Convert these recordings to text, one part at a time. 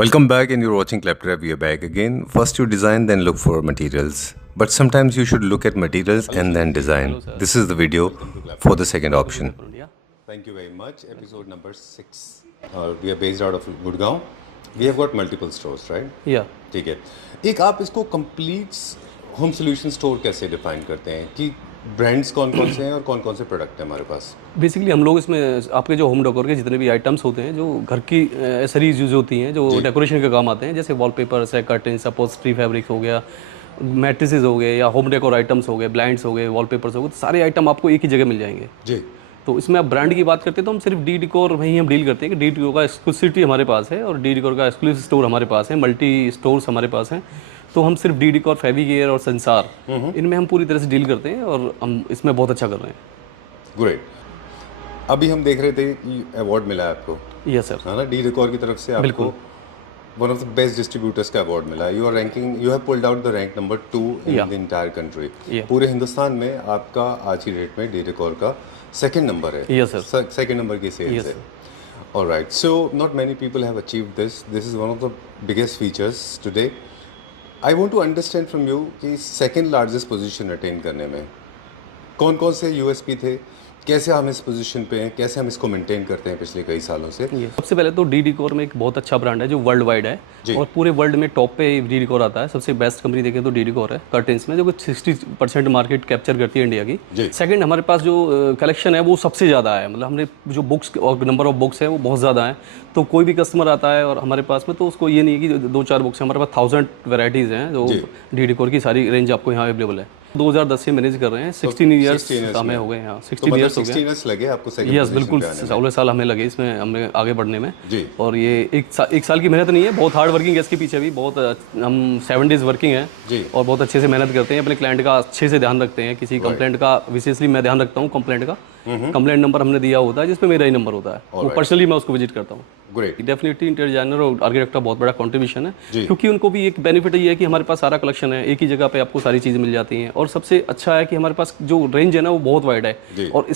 Welcome back, and you're watching Claptrap. We are back again. First you design, then look for materials. But sometimes you should look at materials and then design. This is the video for the second option. Thank you very much. Episode number 6. We are based out of Gurgaon. We have got multiple stores, right? या ठीक है. एक आप इसको complete home solution store कैसे define करते हैं कि ब्रांड्स कौन कौन से हैं और कौन कौन से प्रोडक्ट हैं हमारे पास? बेसिकली हम लोग इसमें आपके जो होम डेकोर के जितने भी आइटम्स होते हैं जो घर की एसेसरीज यूज होती हैं जो डेकोरेशन के काम आते हैं, जैसे वॉलपेपर्स है, कर्टन्स, अपहोल्स्ट्री फैब्रिक्स हो गया, मैट्रिसेस हो गए या होम डेकोर आइटम्स हो गए, ब्लाइंड्स हो गए, वॉलपेपर्स हो गए, सारे आइटम आपको एक ही जगह मिल जाएंगे जी. तो इसमें आप ब्रांड की बात करते हैं तो हम सिर्फ डी डिकोर वहीं हम डील करते हैं कि डी डिकोर का एक्सक्लूसिविटी हमारे पास है और डी डिकोर का एक्सक्लूसिव स्टोर हमारे पास है, मल्टी स्टोर्स हमारे पास हैं. तो हम सिर्फ डी डिकोर, फेविकेयर और संसार इनमें हम पूरी तरह से डील करते हैं और हम इसमें बहुत अच्छा कर रहे हैं. ग्रेट. अभी हम देख रहे थे कि अवार्ड मिला है आपको. Yes sir. है ना, डी रिकॉर्ड की तरफ से आपको one of the best distributors का अवार्ड मिला. You are ranking, you have pulled out the rank number 2 in the entire country. पूरे हिंदुस्तान में आपका आज की डेट में डी रिकॉर्ड का सेकंड नंबर है. Yes sir. सेकंड नंबर की सेल्स है. Alright. So not many people have achieved this. This is one of the biggest features today. I want to understand from you कि second largest position attain करने में कौन कौन से USP थे, कैसे हम इस पोजीशन पे हैं, कैसे हम इसको मेंटेन करते हैं पिछले कई सालों से. सबसे पहले तो डी डिकोर में एक बहुत अच्छा ब्रांड है जो वर्ल्ड वाइड है और पूरे वर्ल्ड में टॉप पे डी डिकोर आता है. सबसे बेस्ट कंपनी देखें तो डी डिकोर है कर्टेंस में, जो कि 60% मार्केट कैप्चर करती है इंडिया की. सेकंड, हमारे पास जो कलेक्शन है वो सबसे ज़्यादा है. मतलब हमने जो बुक्स और नंबर ऑफ बुक्स है वो बहुत ज़्यादा है. तो कोई भी कस्टमर आता है और हमारे पास में तो उसको ये नहीं है कि 2-4 बुक्स हैं. हमारे पास 1000 वेराइटीज़ हैं जो डी डिकोर की सारी रेंज आपको यहाँ अवेलेबल है. 2010 से मैनेज कर रहे हैं. 16 ईयर्स हमें हो गए यहाँ. 16 ईयर्स हो गए. 16 इयर्स लगे आपको सेकंड. यस, बिल्कुल 16 साल हमें लगे इसमें हमने आगे बढ़ने में. और ये एक साल की मेहनत नहीं है, बहुत हार्ड वर्किंग है इसके पीछे भी. बहुत हम 7 डेज वर्किंग है और बहुत अच्छे से मेहनत करते हैं. अपने क्लाइंट का अच्छे से ध्यान रखते हैं. किसी कंप्लेंट का विशेषली मैं ध्यान रखता हूँ. कंप्लेंट का कंप्लेंट नंबर हमने दिया होता है जिसपे मेरा ही नंबर होता है. वो पर्सनली मैं उसको विजिट करता हूँ. ग्रेट. डेफिनेटली इंटीरियर डिजाइनर और आर्किटेक्ट का बहुत बड़ा कंट्रीब्यूशन है, क्योंकि उनको भी एक बेनिफिट ये है कि हमारे पास सारा कलेक्शन है, एक ही जगह पे आपको सारी चीज़ें मिल जाती हैं. और सबसे अच्छा है कि हमारे पास जो रेंज है ना वो बहुत वाइड है और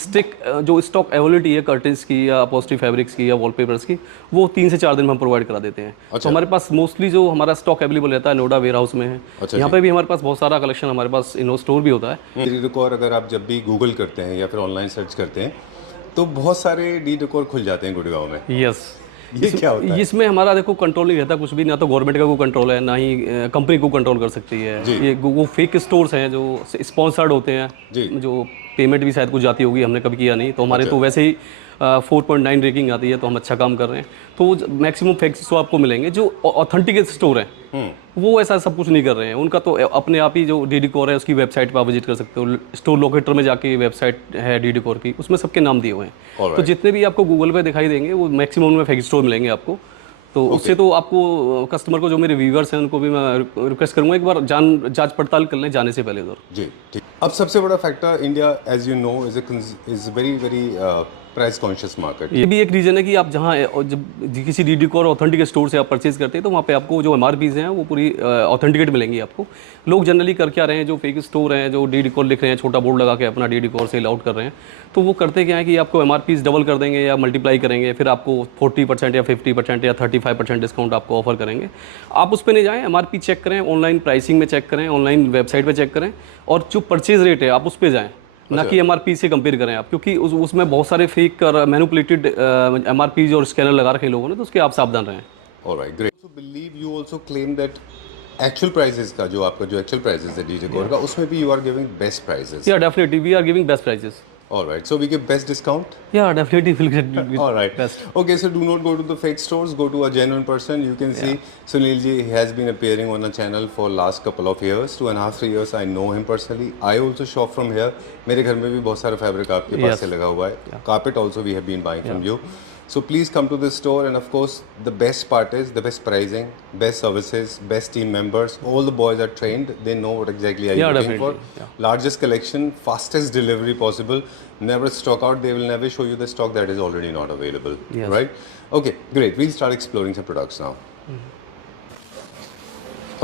जो स्टॉक अवेलेबिलिटी है कर्टन्स की या अपहोल्स्ट्री फैब्रिक्स की या वॉलपेपर्स की, वो 3 से 4 दिन में हम प्रोवाइड करा देते हैं. तो हमारे पास मोस्टली जो हमारा स्टॉक अवेलेबल रहता है नोएडा वेयर हाउस में है. यहाँ पे भी हमारे पास बहुत सारा कलेक्शन हमारे पास इन स्टोर भी होता है. डी डिकोर अगर आप जब भी गूगल करते हैं या फिर ऑनलाइन सर्च करते हैं तो बहुत सारे डी डिकोर खुल जाते हैं गुड़गांव में. यस. ये क्या होता है? इसमें हमारा देखो कंट्रोल नहीं रहता कुछ भी. ना तो गवर्नमेंट का कोई कंट्रोल है, ना ही कंपनी को कंट्रोल कर सकती है. ये वो फेक स्टोर्स हैं जो स्पॉन्सर्ड होते हैं, जो पेमेंट भी शायद कुछ जाती होगी, हमने कभी किया नहीं. तो हमारे तो वैसे ही 4.9 रेटिंग आती है, तो हम अच्छा काम कर रहे हैं. तो मैक्सिमम फेक स्टोर आपको मिलेंगे. जो ऑथेंटिकेट स्टोर हैं वो ऐसा सब कुछ नहीं कर रहे हैं. उनका तो अपने आप ही जो डी डिकोर है उसकी वेबसाइट पर आप विजिट कर सकते हो. स्टोर लोकेटर में जाके वेबसाइट है डी डिकोर की, उसमें सबके नाम दिए हुए हैं. तो जितने भी आपको गूगल पे दिखाई देंगे वो मैक्सिमम उनमें फेक स्टोर मिलेंगे आपको. तो उससे तो आपको कस्टमर को, जो मेरे व्यूअर्स हैं उनको भी मैं रिक्वेस्ट करूंगा एक बार जांच पड़ताल कर लें जाने से पहले. जी ठीक. अब सबसे बड़ा factor, India as you know is very very price conscious market. ये भी एक रीज़न है कि आप जहाँ जब किसी डी डिकोर ऑथेंटिक स्टोर से आप परचेज करते हैं तो वहाँ पे आपको जो MRPs हैं वो पूरी ऑथेंटिकेट मिलेंगी आपको. लोग जनरली कर क्या रहे हैं, जो फेक स्टोर हैं जो डी डिकोर लिख रहे हैं, छोटा बोर्ड लगा के अपना डी डिकोर सेल आउट कर रहे हैं, तो वो करते क्या है कि आपको MRPs डबल कर देंगे या मल्टीप्लाई करेंगे, फिर आपको 40% या 50% या 35% डिस्काउंट आपको ऑफर करेंगे. आप उस पर नहीं जाएँ, MRP चेक करें, ऑनलाइन प्राइसिंग में चेक करें, ऑनलाइन वेबसाइट पर चेक करें और जो परचेज रेट है आप उस पर जाएँ, ना कि MRP से कंपेयर करें आप, क्योंकि उसमें बहुत सारे फेक और मैनिपुलेटेड MRPs और स्कैनर लगा रखे लोगों ने, तो उसके आप सावधान रहें. Alright, great. So believe you also claim that actual prices का जो आपका जो एक्चुअल प्राइसेस है डी डिकोर का, उसमें भी you are giving best prices. Yeah definitely we are giving best prices. Alright, so we give best discount? Yeah, definitely we'll get Alright. best. Okay, so do not go to the fake stores, go to a genuine person. You can see Sunil ji has been appearing on the channel for last couple of years, 2.5-3 years. I know him personally. I also shop from here. मेरे घर में भी बहुत सारा fabric आपके पास से लगा हुआ है. Carpet also we have been buying from you. So please come to this store, and of course the best part is the best pricing, best services, best team members. All the boys are trained. They know what exactly are you looking for. Largest collection, fastest delivery possible. Never stock out. They will never show you the stock that is already not available. Right? Okay, great. We'll start exploring some products now.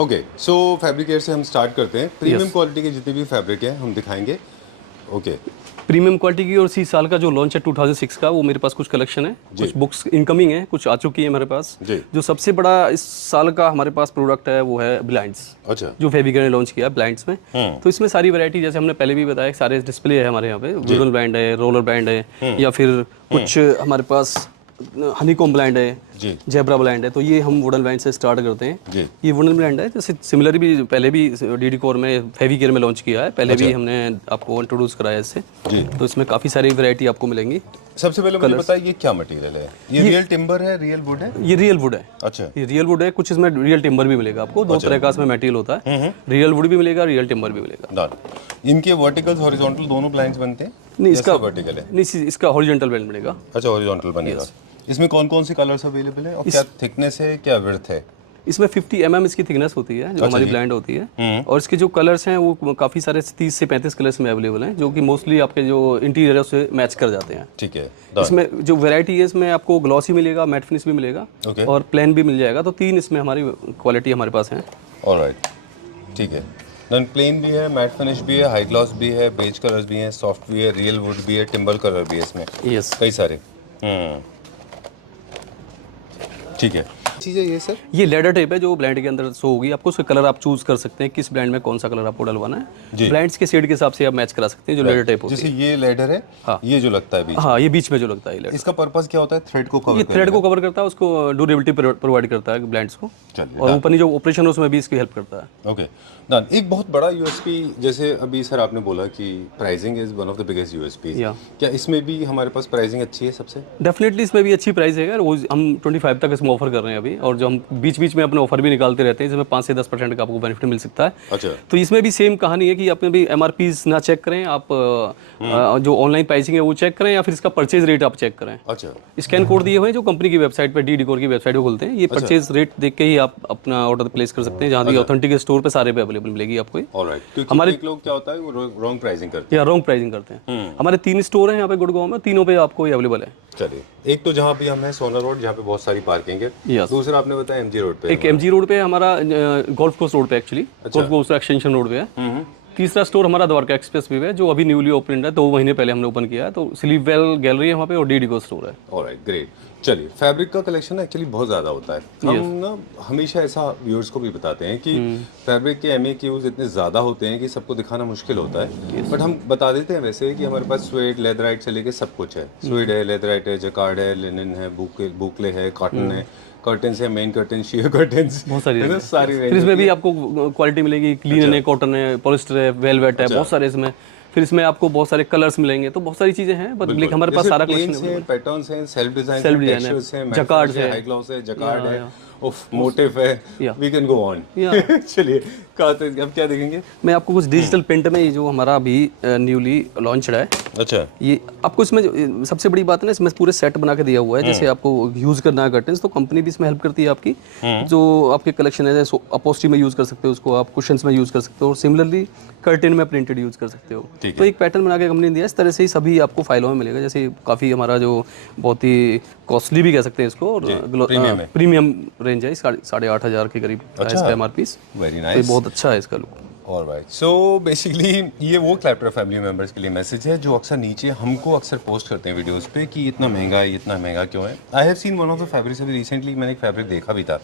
Okay, so fabric care से हम start करते हैं. Premium quality के जितने भी fabric हैं हम दिखाएंगे. ओके प्रीमियम क्वालिटी की, और इसी साल का जो लॉन्च है 2006 का, वो मेरे पास कुछ कलेक्शन है, कुछ बुक्स इनकमिंग है, कुछ आ चुकी है हमारे पास जी। जो सबसे बड़ा इस साल का हमारे पास प्रोडक्ट है वो है ब्लाइंड्स, अच्छा जो फेविकर ने लॉन्च किया है ब्लाइंड्स में। तो इसमें सारी वैरायटी, जैसे हमने पहले भी बताया, सारे डिस्प्ले है हमारे यहाँ पे, वुडन ब्लाइंड है, रोलर ब्लाइंड है, या फिर कुछ हमारे पास हनीकॉम ब्लाइंड है, जी जेब्रा ब्लाइंड है। तो ये हम वुडन ब्लाइंड से स्टार्ट करते हैं। जी ये वुडन ब्लाइंड है, जैसे सिमिलर भी पहले भी डीडी कोर में फेविकेयर में लॉन्च किया है, पहले भी हमने आपको इंट्रोड्यूस कराया इससे। जी तो इसमें काफ़ी सारी वैरायटी आपको मिलेंगी। सबसे पहले मुझे बताइए ये क्या मटेरियल है? ये रियल टिम्बर है, रियल वुड है? ये रियल वुड है। अच्छा ये रियल वुड है, कुछ इसमें रियल टिम्बर भी मिलेगा आपको, दो तरह का इसमें मटेरियल होता है, रियल वुड भी मिलेगा, रियल टिम्बर भी मिलेगा। डन। इनके वर्टिकल्स हॉरिजॉन्टल दोनों ब्लाइंड्स बनते हैं? नहीं, इसका वर्टिकल है। नहीं, इसका हॉरिजॉन्टल ब्लेंड मिलेगा। अच्छा हॉरिजॉन्टल बनेगा। इसमें कौन कौन सी कलर्स अवेलेबल है और क्या थिकनेस है, क्या विड्थ है? इसमें 50 mm इसकी थिकनेस होती है, जो हमारी ब्लाइंड होती है, और इसके जो कलर्स हैं वो काफ़ी सारे 30 से 35 कलर्स में अवेलेबल हैं, जो कि मोस्टली आपके जो इंटीरियर है उससे मैच कर जाते हैं। ठीक है। इसमें जो वैरायटी है, इसमें आपको ग्लॉसी मिलेगा, मैट फिनिश भी मिलेगा, Okay. और प्लेन भी मिल जाएगा। तो 3 इसमें हमारी क्वालिटी हमारे पास है। ऑलराइट, ठीक है। देन प्लेन भी है, मैट फिनिश भी है, हाई ग्लॉस भी है, बेज कलर्स भी हैं, सॉफ्ट भी है, रियल वुड भी है, टिम्बर कलर भी है इसमें। यस, कई सारे। ठीक है। चीज़ है ये सर? ये लेडर टेप है जो ब्लाइंड के अंदर शो होगी आपको। उसका कलर आप चूज कर सकते हैं, किस ब्लाइंड में कौन सा कलर आपको डलवाना है। ब्लाइंड्स के शेड के हिसाब से आप मैच करा सकते हैं, जो लेडर टेप होती है। जैसे ये लेडर है, हाँ। ये जो लगता है बीच, हाँ, ये बीच में जो लगता है ये लेडर, इसका पर्पस क्या होता है? थ्रेड को कवर ये थ्रेड को कवर करता है, उसको ड्यूरेबिलिटी प्रोवाइड करता है ब्लाइंड्स को, चलिए, और ऊपर जो ऑपरेशन है उसमें भी इसकी हेल्प करता है। Okay done. एक बहुत बड़ा यूएसपी, जैसे अभी सर आपने बोला कि pricing is one of the biggest USP, या क्या इसमें भी हमारे पास प्राइसिंग अच्छी है सबसे? डेफिनेटली इसमें भी अच्छी प्राइस है, वो हम 25 तक इसमें ऑफर कर रहे हैं अभी, और जो हम बीच बीच में अपने ऑफर भी निकालते रहते हैं, इसमें 5 से 10% का आपको बेनिफिट मिल सकता है। अच्छा। तो इसमें भी सेम कहानी है कि आप भी MRPs ना चेक करें, आप जो ऑनलाइन प्राइसिंग है वो चेक करें, या फिर इसका परचेज रेट आप चेक करें। अच्छा। स्कैन कोड दिए हुए हैं जो कंपनी की वेबसाइट पर, डीडी कोर की वेबसाइट पे खुलते हैं, ये परचेज रेट देख के ही आप अपना ऑर्डर प्लेस कर सकते हैं, जहाँ भी ऑथेंटिक स्टोर पे सारे पे अवेलेबल मिलेगी आपको। ऑलराइट, क्योंकि हमारे लोग क्या होता है वो रॉन्ग प्राइसिंग करते या रॉन्ग प्राइसिंग करते हैं। हमारे 3 स्टोर हैं यहाँ पे गुड़गांव में, तीनों पे आपको ये अवेलेबल है। हैं। चलिए, एक तो जहाँ भी हम हैं सोना रोड, जहाँ पे बहुत सारी पार्किंग है। यस। दूसरा आपने बताया एमजी रोड पे। एक MG रोड पे हमारा, गोल्फ कोर्स रोड पे actually, golf course extension road पे है। तीसरा स्टोर हमारा द्वारका एक्सप्रेस वे है, जो अभी न्यूली ओपन है, 2 महीने पहले हमने ओपन किया है। तो स्लीप वेल गैलरी है वहाँ पे, और डीडी को स्टोर है। Alright, great. चलिए, फैब्रिक का कलेक्शन एक्चुअली बहुत ज़्यादा होता है। हम ना हमेशा ऐसा व्यूअर्स को भी बताते हैं कि फैब्रिक के MAQs इतने ज़्यादा होते हैं कि सबको दिखाना मुश्किल होता है, बट हम बता देते हैं वैसे कि हमारे पास स्वेड, लेदराइट से लेके सब कुछ है। स्वेड है, लेदराइट है, जकार्ड है, लिनन है, बुकले है, कॉटन है, कर्टन्स है, मेन कर्टन, शेयर कर्टन्स, बहुत सारी है ना, सारी फिर इसमें भी आपको क्वालिटी मिलेगी, क्लीन है, कॉटन है, पॉलिस्टर है, वेलवेट है, बहुत सारे इसमें। फिर इसमें आपको बहुत सारे कलर्स मिलेंगे, तो बहुत सारी चीजें हैं, बट लेकिन हमारे पास सारा कलेक्शन है। पैटर्न्स हैं, सेल्फ डिजाइन Self है, design टेक्सचर्स हैं, जकार्ड्स है, हाई ग्लॉस है, जकार्ड है, उफ, मोटिफ है, yeah. We can go on. चलिए, अब क्या देखेंगे? मैं आपको कुछ डिजिटल प्रिंट में, ये जो हमारा अभी न्यूली लॉन्च्ड है, अच्छा, ये आपको इसमें सबसे बड़ी बात है ना, इसमें पूरे सेट बना के दिया हुआ है। जैसे आपको यूज करना है कर्टन्स, तो कंपनी भी इसमें हेल्प करती है आपकी। जो आपके कलेक्शन है, जैसे अपोस्ट्री में यूज कर सकते हो उसको, आप कुशंस में यूज कर सकते हो, और सिमिलरली कर्टन में प्रिंटेड यूज कर सकते हो। तो एक पैटर्न बना के कंपनी ने दिया, इस तरह से ही सभी आपको फाइलों में मिलेगा। जैसे काफ़ी हमारा जो बहुत ही कॉस्टली भी कह सकते हैं इसको, और प्रीमियम रेंज है, 8,500 के करीब इसका MRPs। वेरी तो नाइस, बहुत अच्छा है इसका लुक। ऑलराइट। सो बेसिकली ये वो क्लैप्टर फैमिली मेंबर्स के लिए मैसेज है जो अक्सर नीचे हमको अक्सर पोस्ट करते हैं वीडियोस पे कि इतना महंगा है, इतना महंगा क्यों है। I have seen one of the fabrics, अभी रिसेंटली मैंने एक फैब्रिक देखा भी था,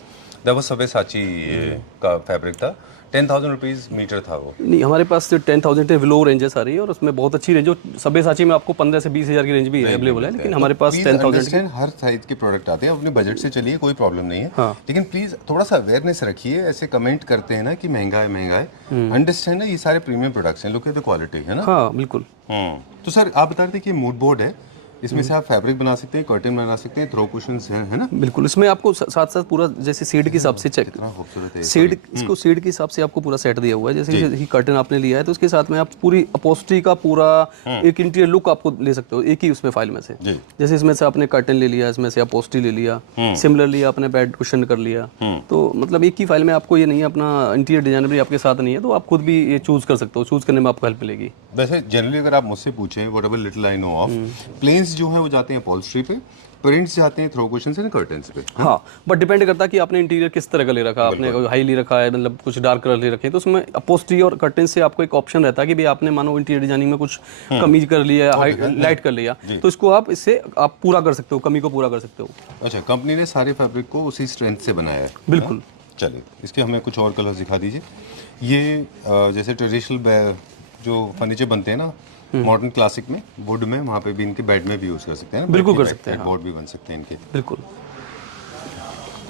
दैट वाज सब्यसाची का फैब्रिक था, 10,000 रुपीज़ मीटर था वो। नहीं, हमारे पास 10,000 से लो रेंज है सारी, और उसमें बहुत अच्छी रेंज, जो सब्यसाची में आपको 15 से 20 हज़ार की रेंज भी अवेलेबल है, लेकिन हमारे पास 10,000 हर साइज के प्रोडक्ट आते हैं, अपने बजट से चलिए, कोई प्रॉब्लम नहीं है। हाँ। लेकिन प्लीज थोड़ा सा अवेयरनेस रखिए, ऐसे कमेंट करते हैं ना कि महंगा है महंगा है, अंडरस्टैंड है ये सारे प्रीमियम प्रोडक्ट्स हैं, लुक एट द क्वालिटी, है ना। हाँ बिल्कुल। तो सर आप बता रहे थे कि मूड बोर्ड है, इसमें से आप फैब्रिक बना सकते हैं, कर्टन बना सकते हैं, थ्रो कुशन्स हैं, है ना। बिल्कुल, इसमें आपको साथ साथ पूरा जैसे शेड के हिसाब से चेक, कितना खूबसूरत है शेड, इसको शेड के हिसाब से आपको पूरा सेट दिया हुआ है। जैसे ही कर्टन आपने लिया है, तो उसके साथ में आप पूरी अपॉस्ट्री का पूरा एक इंटीरियर लुक आपको ले सकते हो एक ही उसमें फाइल में से। जैसे इसमें से आपने कर्टन ले लिया, इसमें से अपॉस्ट्री ले लिया, सिमिलरली आपने बेड कुशन कर लिया, तो मतलब एक ही फाइल में आपको ये नहीं है, अपना इंटीरियर डिजाइनर भी आपके साथ नहीं है, तो आप खुद भी ये चूज कर सकते हो, चूज करने में आपको हेल्प मिलेगी। वैसे जनरली अगर आप मुझसे पूछें, whatever little I know of, plains जो है वो जाते हैं अपॉल्स्ट्री पे, प्रिंट्स जाते हैं थ्रो कुशन से ना कर्टन्स पे। हाँ, बट डिपेंड करता है कि आपने इंटीरियर किस तरह का ले रखा है, आपने हाई ले रखा है, मतलब कुछ डार्क कलर ले रखे हैं, तो उसमें अपोस्ट्री और कर्टन से आपको एक ऑप्शन रहता है कि भाई आपने मानो इंटीरियर डिजाइनिंग में कुछ कमी कर लिया, लाइट कर लिया, तो इसको आप इससे आप पूरा कर सकते हो, कमी को पूरा कर सकते हो। अच्छा, कंपनी ने सारे फैब्रिक को उसी स्ट्रेंथ से बनाया है। बिल्कुल। चलिए, इसके हमें कुछ और कलर्स दिखा दीजिए। ये जैसे ट्रेडिशनल जो फर्नीचर बनते हैं ना मॉडर्न क्लासिक में, वुड में, वहाँ पे भी इनके बेड में भी यूज कर सकते हैं ना। बिल्कुल कर सकते हैं, बोर्ड भी बन सकते हैं इनके। बिल्कुल।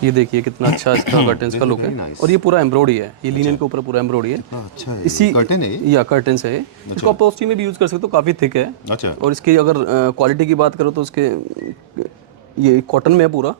ये देखिए कितना अच्छा इसका कर्टन्स का लुक है, और ये पूरा एम्ब्रॉयडरी है, ये लिनन के ऊपर पूरा एम्ब्रॉयडरी है। अच्छा है, इसी कर्टन है या कर्टन्स है। इसको आप पोस्टी में भी यूज कर सकते हो, काफी थिक है। अच्छा। और इसकी अगर क्वालिटी की बात करो तो इसके ये कॉटन में है पूरा,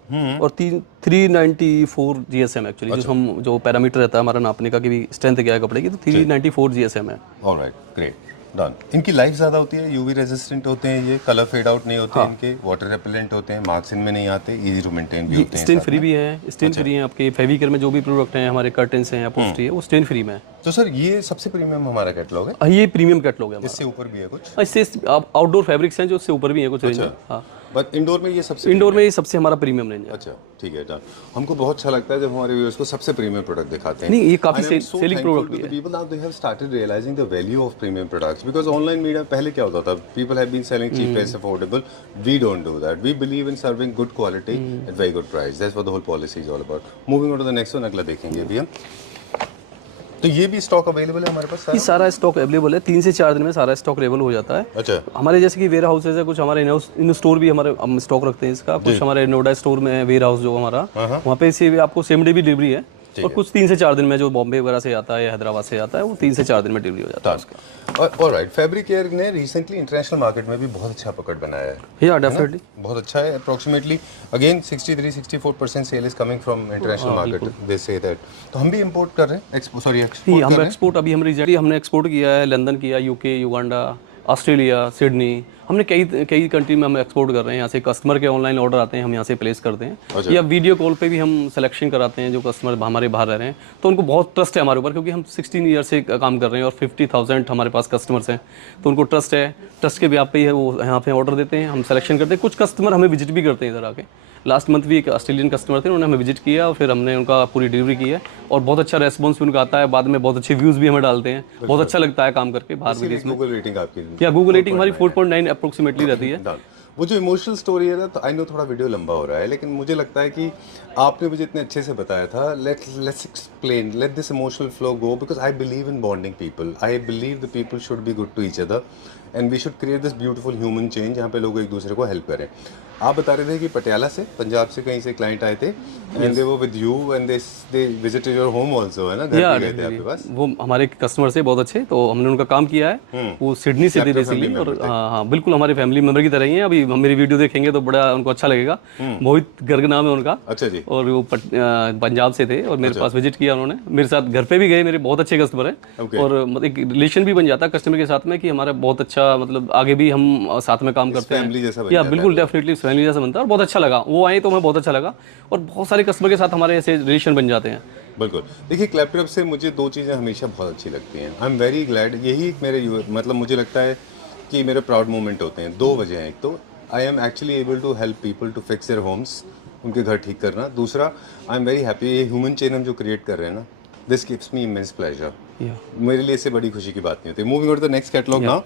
और 394 GSM एक्चुअली, जो पैरामीटर रहता है हमारा नापने का कि भी स्ट्रेंथ क्या है कपड़े की, तो 394 GSM है। Alright, great, done. इनकी लाइफ ज़्यादा होती है, यूवी रेजिस्टेंट होते हैं, ये कलर फेड आउट नहीं होते इनके, वाटर रेपेलेंट होते हैं, मार्क्स इनमें नहीं आते, इजी टू मेंटेन भी होते हैं। स्टेन फ्री भी है, स्टेन फ्री है आपके फेविकर में जो भी प्रोडक्ट हैं हमारे कर्टन्स हैं या पोस्ट्री है वो स्टेन फ्री में है। तो सर ये सबसे प्रीमियम हमारा कैटलॉग है? ये प्रीमियम कैटलॉग है। इससे ऊपर भी है कुछ? इससे आउटडोर फैब्रिक्स हैं जो उससे ऊपर भी हैं कुछ रेंज में। हाँ, बट इंडोर में ये सबसे इंडोर में ये सबसे हमारा प्रीमियम रेंज है। अच्छा, ठीक है, डन। हमको बहुत अच्छा लगता है जब हमारे व्यूअर्स को सबसे प्रीमियम प्रोडक्ट दिखाते हैं। नहीं, ये काफी सेलिंग प्रोडक्ट भी है। People now they have started realizing the value of premium products because online media पहले क्या होता था, people have been selling cheap price affordable. We don't do that. We believe in serving good quality at very good price. That's what the whole policy is all about. Moving on to the next one, अगला देखेंगे अभी हम। तो ये भी stock available है हमारे पास? ये सारा स्टॉक अवेलेबल है, 3 से 4 दिन में सारा स्टॉक अवेलेबल हो जाता है। अच्छा। हमारे जैसे कि वेयर हाउसेज है, कुछ हमारे इन स्टोर भी हमारे हम स्टॉक रखते हैं इसका, कुछ हमारे नोएडा स्टोर में है वेयर हाउस जो हमारा, वहाँ पे इसे आपको सेम डे भी डिलीवरी है, और कुछ 3 से 4 दिन में जो बॉम्बे वगैरह से आता है या हैदराबाद से आता है वो 3 से 4 दिन में डिलीवरी हो जाता है उसका। ऑलराइट, फैब्रिक केयर ने रिसेंटली इंटरनेशनल मार्केट में भी बहुत अच्छा पकड़ बनाया है। या डेफिनेटली बहुत अच्छा है। Approximately again 63-64% sale is coming from international market, they say that. तो हम भी इंपोर्ट कर रहे हैं, एक्सपोर्ट हम एक्सपोर्ट अभी हम रिसेंटली हमने एक्सपोर्ट किया है, लंदन किया, यूके, युगांडा, ऑस्ट्रेलिया, सिडनी, हमने कई कंट्री में हम एक्सपोर्ट कर रहे हैं। यहाँ से कस्टमर के ऑनलाइन ऑर्डर आते हैं, हम यहाँ से प्लेस करते हैं, या वीडियो कॉल पे भी हम सिलेक्शन कराते हैं जो कस्टमर हमारे बाहर रह रहे हैं, तो उनको बहुत ट्रस्ट है हमारे ऊपर, क्योंकि हम 16 ईयर से काम कर रहे हैं और 50,000 हमारे पास कस्टमर्स हैं, तो उनको ट्रस्ट है। ट्रस्ट के ब्याह पे ही वो यहाँ पे ऑर्डर देते हैं, हम सिलेक्शन करते हैं। कुछ कस्टमर हमें विजिट भी करते हैं इधर आके। लास्ट मंथ भी एक ऑस्ट्रेलियन कस्टमर थे, उन्होंने हमें विजिट किया और फिर हमने उनका पूरी डिलीवरी की है, और बहुत अच्छा रेस्पॉन्स भी उनका आता है। बाद में बहुत अच्छे व्यूज़ भी हमें डालते हैं, बहुत अच्छा लगता है काम करके बाहर विदेश में। गूगल रेटिंग आपकी? या गूगल रेटिंग हमारी 4.9 अप्रोक्सीमेटली रहती है। वो जो इमोशनल स्टोरी है ना, तो आई नो थोड़ा वीडियो लंबा हो रहा है, लेकिन मुझे लगता है कि आपने मुझे इतने अच्छे से बताया था। Let's explain, let this emotional flow go, because I believe in bonding people. I believe the people should be good to each other and we should create this beautiful human change जहाँ पे लोग एक दूसरे को help करें। आप बता रहे थे कि पटियाला से, पंजाब से कहीं से क्लाइंट आए थे and they were with you and they visited your home also, है ना? घर भी गए थे आपके पास? वो हमारे कस्टमर से बहुत अच्छे, तो हमने उनका काम किया है। वो सिडनी से थे बेसिकली, और हाँ बिल्कुल हमारे फैमिली मेंबर की तरह ही है। अभी हम मेरी वीडियो देखेंगे तो बड़ा उनको अच्छा लगेगा। मोहित गर्ग नाम है उनका। अच्छा जी। और वो पंजाब से थे और मेरे पास विजिट किया उन्होंने, मेरे साथ घर पे भी गए। मेरे बहुत अच्छे कस्टमर हैं, और एक रिलेशन भी बन जाता है कस्टमर के साथ में कि हमारा बहुत अच्छा, मतलब आगे भी हम साथ में काम करते हैं। या बिल्कुल डेफिनेटली फैमिली जैसा बनता है, और बहुत अच्छा लगा। वो आए तो हमें बहुत अच्छा लगा, और बहुत सारे कस्टमर के साथ हमारे ऐसे रिलेशन बन जाते हैं। बिल्कुल। देखिए, क्लैपटॉप से मुझे 2 चीज़ें हमेशा बहुत अच्छी लगती हैं। आई एम वेरी ग्लैड, यही मेरे मतलब मुझे लगता है कि मेरे प्राउड मोमेंट होते हैं। 2 वजह हैं। एक तो I am actually able to help people to fix their homes, उनके घर ठीक करना। दूसरा, आई एम वेरी हैप्पी, ये ह्यूमन चेन हम जो क्रिएट कर रहे हैं ना, this gives me immense pleasure. मेरे लिए इससे बड़ी खुशी की बात नहीं होती। Moving on to the next catalogue now.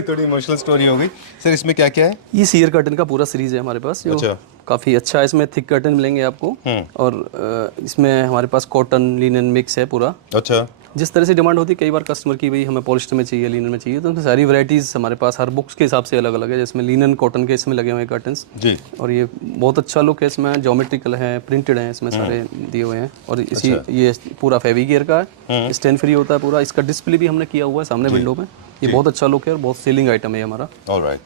थोड़ी इमोशनल स्टोरी हो गई सर। इसमें क्या क्या है? ये सीयर कर्टन का पूरा सीरीज है हमारे पास, जो काफ़ी अच्छा है। इसमें थिक कर्टन मिलेंगे आपको, और इसमें हमारे पास कॉटन लिनन मिक्स है पूरा। अच्छा। जिस तरह से डिमांड होती है कई बार कस्टमर की, भाई हमें पॉलिस्टर में चाहिए, लिनन में चाहिए, तो उनकी सारी वैरायटीज़ हमारे पास हर बुक्स के हिसाब से अलग अलग है। जिसमें लिनन कॉटन के इसमें लगे हुए हैं कर्टन्स जी, और ये बहुत अच्छा लुक है। इसमें ज्योमेट्रिकल है, प्रिंटेड है, इसमें सारे दिए हुए हैं। और इसी ये पूरा फेविकेयर का है, स्टैंड फ्री होता है पूरा। इसका डिस्प्ले भी हमने किया हुआ है सामने विंडो में। ये बहुत अच्छा लुक है और बहुत सेलिंग आइटम है हमारा। ऑलराइट,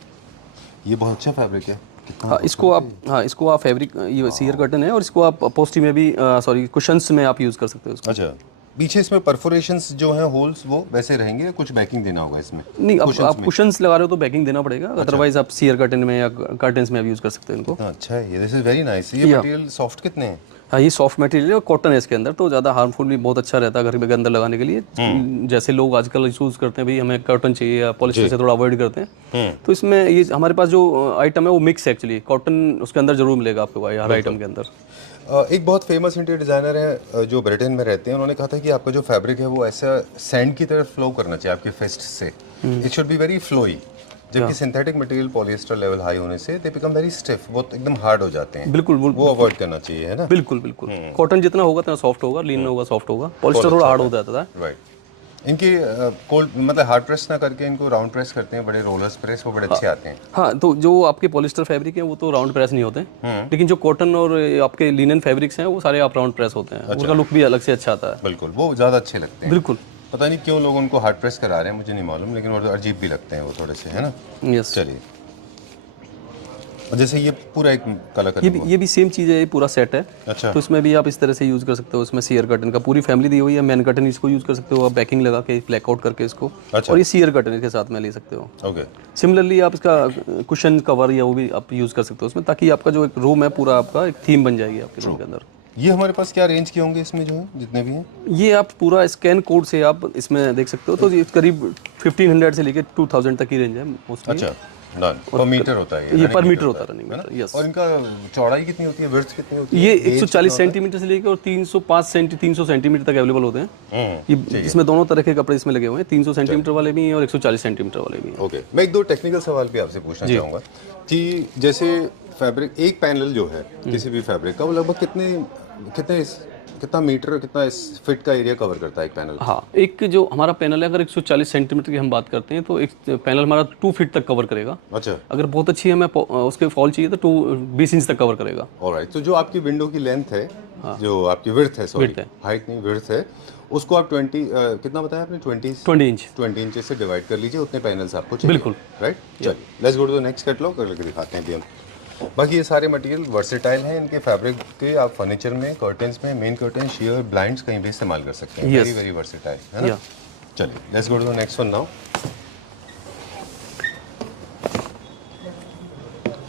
ये बहुत अच्छा फैब्रिक है। हाँ, इसको आप फैब्रिक, ये सीयर कर्टन है, और इसको आप पोस्टी में भी सॉरी कुशन्स में आप यूज़ कर सकते हो इसको। अच्छा, पीछे इसमें परफोरेशंस जो हैं, होल्स, वो वैसे रहेंगे या कुछ बैकिंग देना होगा इसमें? नहीं, आप कुशन्स लगा रहे हो तो बैकिंग देना पड़ेगा। अदरवाइज आप सीयर कर्टन में या कर्टन्स में आप यूज़ कर सकते हो इनको। अच्छा है ये, दिस इज वेरी नाइस। ये मटेरियल सॉफ्ट कितने हैं? हाँ, ये सॉफ्ट मटेरियल है और कॉटन है इसके अंदर, तो ज़्यादा हार्मफुल भी बहुत अच्छा रहता है घर के अंदर लगाने के लिए। जैसे लोग आजकल यूज़ करते हैं भाई हमें कॉटन चाहिए या पॉलिस्टर से थोड़ा अवॉइड करते हैं, तो इसमें ये हमारे पास जो आइटम है वो मिक्स है एक्चुअली, कॉटन उसके अंदर जरूर मिलेगा आपको भाई हर आइटम के अंदर। एक बहुत फेमस इंटीरियर डिज़ाइनर है जो ब्रिटेन में रहते हैं, उन्होंने कहा था कि आपका जो फैब्रिक है वो ऐसा सैंड की तरह फ्लो करना चाहिए आपके फिस्ट से, it should be very flowy. जबकि synthetic material polyester level high होने से दे बिकम वेरी स्टिफ, बहुत एकदम हार्ड हो जाते हैं। बिल्कुल वो अवॉइड करना चाहिए, है ना? बिल्कुल बिल्कुल, कॉटन जितना होगा उतना सॉफ्ट होगा, लीन होगा सॉफ्ट होगा, पॉलिस्टर थोड़ा हार्ड हो जाता है। राइट। इनकी कोल्ड मतलब हार्ड प्रेस ना करके इनको राउंड प्रेस करते हैं, बड़े रोलर्स प्रेस, वो बड़े अच्छे आते हैं। हाँ, तो जो आपके पॉलिस्टर फैब्रिक है वो तो राउंड प्रेस नहीं होते, लेकिन जो कॉटन और आपके लिनन फैब्रिक्स हैं वो सारे आप राउंड प्रेस होते हैं, उनका लुक भी अलग से अच्छा आता है। बिल्कुल, वो ज़्यादा अच्छे लगते हैं। बिल्कुल, पता नहीं क्यों लोग उनको हार्ड प्रेस करा रहे हैं, मुझे नहीं मालूम, लेकिन वो अजीब भी लगते हैं वो थोड़े से, है ना? यस। चलिए, और जैसे ये पूरा एक कलाकारी ये भी सेम चीज़ है, ये पूरा सेट है। अच्छा। तो इसमें भी आप इस तरह से यूज़ कर सकते हो, इसमें सियर कर्टन का पूरी फैमिली दी हुई है, मैन कर्टन इसको यूज़ कर सकते हो आप, बैकिंग लगा के ब्लैकआउट करके इसको। अच्छा। और ये सियर कर्टन के साथ में ले सकते हो। ओके। सिमिलरली आप इसका कुशन कवर या वो भी आप यूज़ कर सकते हो उसमें, ताकि आपका जो एक रूम है पूरा आपका एक थीम बन जाएगी आपके रूम के अंदर। ये हमारे पास क्या रेंज के होंगे इसमें जो है जितने भी हैं? ये आप पूरा स्कैन कोड से आप इसमें देख सकते हो, तो ये करीब 1500 से लेकर 2000 तक की रेंज है मोस्टली। अच्छा, डन। पर मीटर होता है ये पर मीटर होता है रनिंग मीटर, यस। और इनका चौड़ाई कितनी होती है, विड्थ कितनी होती है? ये 140 सेंटीमीटर से लेकर और 300 सेंटीमीटर तक अवेलेबल होते हैं। ये इसमें दोनों तरह के कपड़े इसमें लगे हुए हैं, 300 सेंटीमीटर वाले भी हैं और 140 सेंटीमीटर वाले भी हैं। ओके, मैं एक दो टेक्निकल सवाल भी आपसे पूछना चाहूँगा कि जैसे फैब्रिक, एक पैनल जो है किसी भी फैब्रिक का, वो लगभग कितना मीटर, कितना फिट का एरिया कवर करता है एक पैनल? हाँ, एक जो हमारा पैनल है, अगर 140 सेंटीमीटर की हम बात करते हैं तो एक पैनल हमारा 2 फीट तक कवर करेगा। अच्छा। अगर बहुत अच्छी हमें उसके फॉल चाहिए तो 20 इंच तक कवर करेगा। ऑलराइट, तो जो आपकी विंडो की लेंथ है, जो आपकी विड्थ है, सॉरी हाइट नहीं विड्थ है, उसको आप 20 कितना बताया आपने? 20 इंच से डिवाइड कर लीजिए, उतने पैनल्स आपको चाहिए। बिल्कुल। राइट, चलिए let's go to the next catalogue, करके दिखाते हैं अभी हम। बाकी ये सारे मटेरियल वर्सेटाइल हैं, इनके फैब्रिक के आप फर्नीचर में, कर्टन्स में, मेन कर्टन, शेयर, ब्लाइंड्स कहीं भी इस्तेमाल कर सकते हैं। वेरी वेरी वर्सेटाइल, है ना? चलिए let's go to the next one now.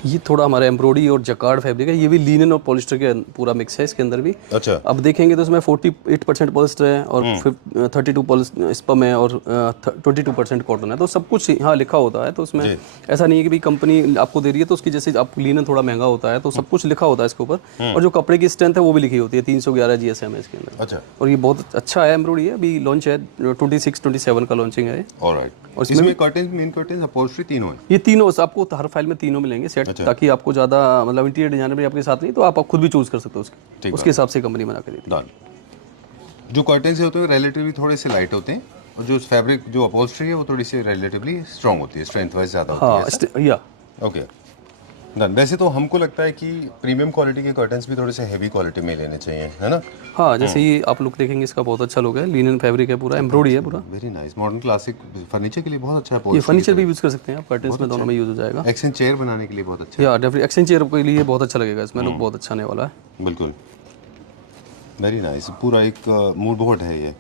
ये थोड़ा हमारा एम्ब्रॉयडरी और जकार्ड फैब्रिक है, ये भी लिनन और पॉलिस्टर के पूरा मिक्स है इसके अंदर भी। अच्छा। अब देखेंगे तो इसमें 48% पॉलिस्टर है और 32 स्पम है और 22% कॉटन है, तो सब कुछ यहाँ लिखा होता है। तो उसमें ऐसा नहीं है कि भाई कंपनी आपको दे रही है तो उसकी, जैसे आप लिनन थोड़ा महंगा होता है तो सब कुछ लिखा होता है इसके ऊपर, और जो कपड़े की स्ट्रेंथ है वो भी लिखी होती है, 311 GSM है इसके अंदर। अच्छा। और ये बहुत अच्छा है एम्ब्रॉयडरी है, अभी लॉन्च है 26-27 का लॉन्चिंग है। ऑलराइट, और इसमें कर्टन्स, मेन कर्टन्स, अपहोल्स्ट्री तीनों हैं? ये तीनों आपको हर फाइल में तीनों मिलेंगे सेट। अच्छा। ताकि आपको ज़्यादा मतलब इंटीरियर डिजाइनर भी आपके साथ नहीं, तो आप खुद भी चूज कर सकते हो उसके हिसाब से कंपनी बना के देती है। जो कर्टन्स होते हैं रिलेटिवली थोड़े से लाइट होते हैं, और जो फैब्रिक, जो अपहोल्स्ट्री है, वो थोड़ी सी रिलेटिवली स्ट्रांग होती है, स्ट्रेंथ वाइज ज़्यादा होती है। या ओके डन। वैसे तो हमको लगता है कि प्रीमियम क्वालिटी के कर्टन्स भी थोड़े से हेवी क्वालिटी में लेने चाहिए, है ना? हाँ, जैसे ये आप लुक देखेंगे, इसका बहुत अच्छा लुक है, लिनन फैब्रिक है, पूरा एम्ब्रॉयडरी है पूरा। Very nice, modern classic furniture के लिए बहुत अच्छा है। ये फर्नीचर भी यूज कर सकते हैं आप, कर्टन्स में दोनों में यूज हो जाएगा। एक्सचेंज चेयर बनाने के लिए बहुत अच्छा है। या डेफिनेटली एक्सचेंज चेयर के लिए बहुत अच्छा लगेगा, इसमें लुक बहुत अच्छा आने वाला है। बिल्कुल, वेरी नाइस, पूरा एक मूड बोर्ड है ये।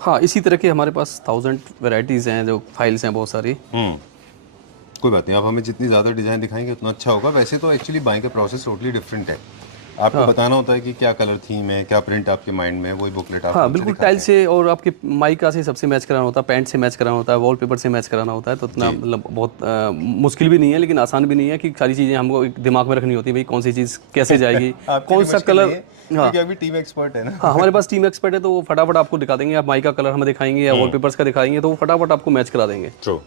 हाँ, इसी तरह के हमारे पास 1000 वेराइटीज़ हैं, जो फाइल्स हैं बहुत सारी। कोई बात नहीं, आप हमें जितनी ज़्यादा डिज़ाइन दिखाएंगे उतना अच्छा होगा। वैसे तो एक्चुअली बाइंग का प्रोसेस टोटली डिफरेंट है, आपको बताना होता है कि क्या कलर थीम है, क्या प्रिंट आपके माइंड में है, वही बुकलेट आप। हाँ बिल्कुल, टाइल से और आपके माइका से सबसे मैच कराना होता है, पैंट से मैच कराना होता है, वॉलपेपर से मैच कराना होता है, तो इतना मतलब बहुत मुश्किल भी नहीं है, लेकिन आसान भी नहीं है कि सारी चीज़ें हमको दिमाग में रखनी होती है, भाई कौन सी चीज़ कैसे जाएगी, कौन सा कलर। हाँ, अभी टीम एक्सपर्ट है ना। हाँ, हमारे पास टीम एक्सपर्ट है, तो वो फटाफट आपको दिखा देंगे। आप माइका कलर हमें दिखाएंगे या वॉलपेपर्स का दिखाएंगे, तो वो फटाफट आपको मैच करा देंगे। ट्रू,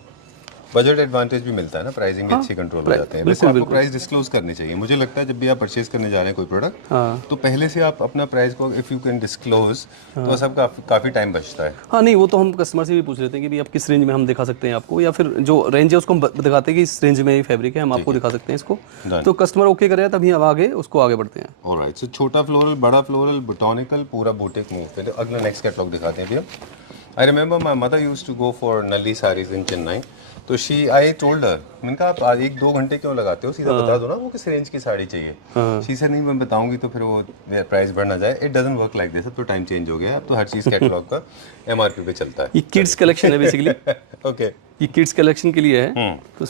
बजट एडवांटेज भी मिलता है ना, प्राइसिंग भी अच्छी कंट्रोल हो जाते हैं। वैसे आपको प्राइस डिस्क्लोज करनी चाहिए, मुझे लगता है जब भी आप परचेज करने जा रहे हैं कोई प्रोडक्ट, तो पहले से आप अपना प्राइस को इफ यू कैन डिस्क्लोज, तो सब काफी टाइम बचता है। हाँ नहीं, वो तो हम कस्टमर से भी पूछ लेते हैं कि भाई आप किस रेंज में हम दिखा सकते हैं आपको, या फिर जो रेंज है उसको हम दिखाते हैं कि इस रेंज में ये फैब्रिक है, हम आपको दिखा सकते हैं इसको। तो कस्टमर ओके करे तभी हम आगे उसको आगे बढ़ते हैं। ऑलराइट, सो छोटा फ्लोरल, बड़ा फ्लोरल, बोटॉनिकल, पूरा बूटिक मूव पे। अगला नेक्स्ट कैटलॉग दिखाते हैं अभी हम। I remember my mother used to go for Nalli saris इन चेन्नई, तो आई टोल्ड हर, मैंने कहा आप 1-2 घंटे क्यों लगाते हो, सीधा बता दो ना वो किस रेंज की साड़ी चाहिए। शी से नहीं, मैं बताऊंगी तो फिर वो प्राइस बढ़ ना जाए। It doesn't work like this, अब तो टाइम चेंज हो गया है, अब तो हर चीज़ कैटलॉग का MRP पे चलता है। ये किड्स कलेक्शन है बेसिकली। ओके, ये किड्स कलेक्शन के लिए है, तो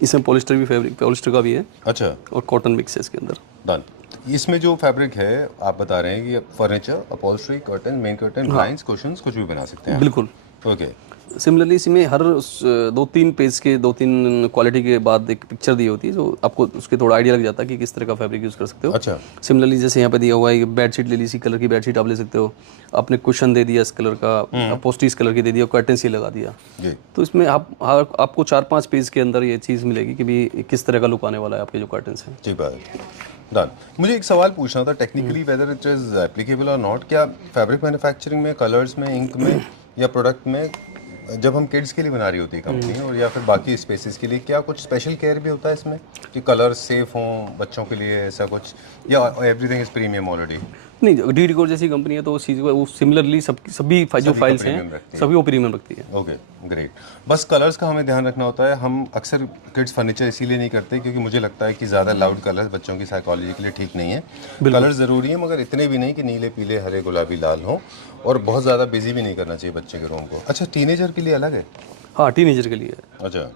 इसमें पॉलिस्टर भी, फैब्रिक पॉलिस्टर का भी है। अच्छा, और कॉटन मिक्स है इसके अंदर। डन। इसमें जो फैब्रिक है आप बता रहे हैं कि furniture, upholstery, curtain, main curtain, blinds, cushions कुछ भी बना सकते हैं। बिल्कुल। ओके। सिमिलरली इसमें हर 2-3 पेज के 2-3 क्वालिटी के बाद एक पिक्चर दी होती है जो आपको उसके थोड़ा आइडिया लग जाता है कि किस तरह का फैब्रिक यूज़ कर सकते हो। अच्छा। सिमिलरली जैसे यहाँ पे दिया हुआ है बेडशीट ले ली, इसी कलर की बेडशीट आप ले सकते हो। आपने कुशन दे दिया इस कलर का, अपॉल्स्ट्री इस कलर की दे दिया, कर्टन सी लगा दिया। जी। तो इसमें आपको 4-5 पेज के अंदर ये चीज़ मिलेगी कि भी किस तरह का लुक आने वाला है आपके जो कर्टन्स हैं। जी बात डन। मुझे एक सवाल पूछना था technically whether it is applicable और नॉट। क्या फैब्रिक मैन्युफैक्चरिंग में, कलर्स में, इंक में या प्रोडक्ट में जब हम किड्स के लिए बना रही होती है कंपनी और या फिर बाकी स्पेसिस के लिए, क्या कुछ स्पेशल केयर भी होता है इसमें कि कलर्स सेफ हों बच्चों के लिए, ऐसा कुछ, या एवरीथिंग इज प्रीमियम ऑलरेडी? नहीं, डी डिकोर जैसी कंपनी है तो उस चीज़ को वो सिमिलरली सभी जो फाइल्स हैं सभी वो प्रीमियम रखती है। Okay great. बस कलर्स का हमें ध्यान रखना होता है। हम अक्सर किड्स फर्नीचर इसीलिए नहीं करते क्योंकि मुझे लगता है कि ज़्यादा लाउड कलर्स बच्चों की साइकोलॉजी के लिए ठीक नहीं है। कलर ज़रूरी है मगर इतने भी नहीं कि नीले, पीले, हरे, गुलाबी, लाल हो, और बहुत ज़्यादा बिजी भी नहीं करना चाहिए बच्चे के रूम को। अच्छा, टीनेजर के लिए अलग है? हाँ, टीनेजर के लिए। अच्छा।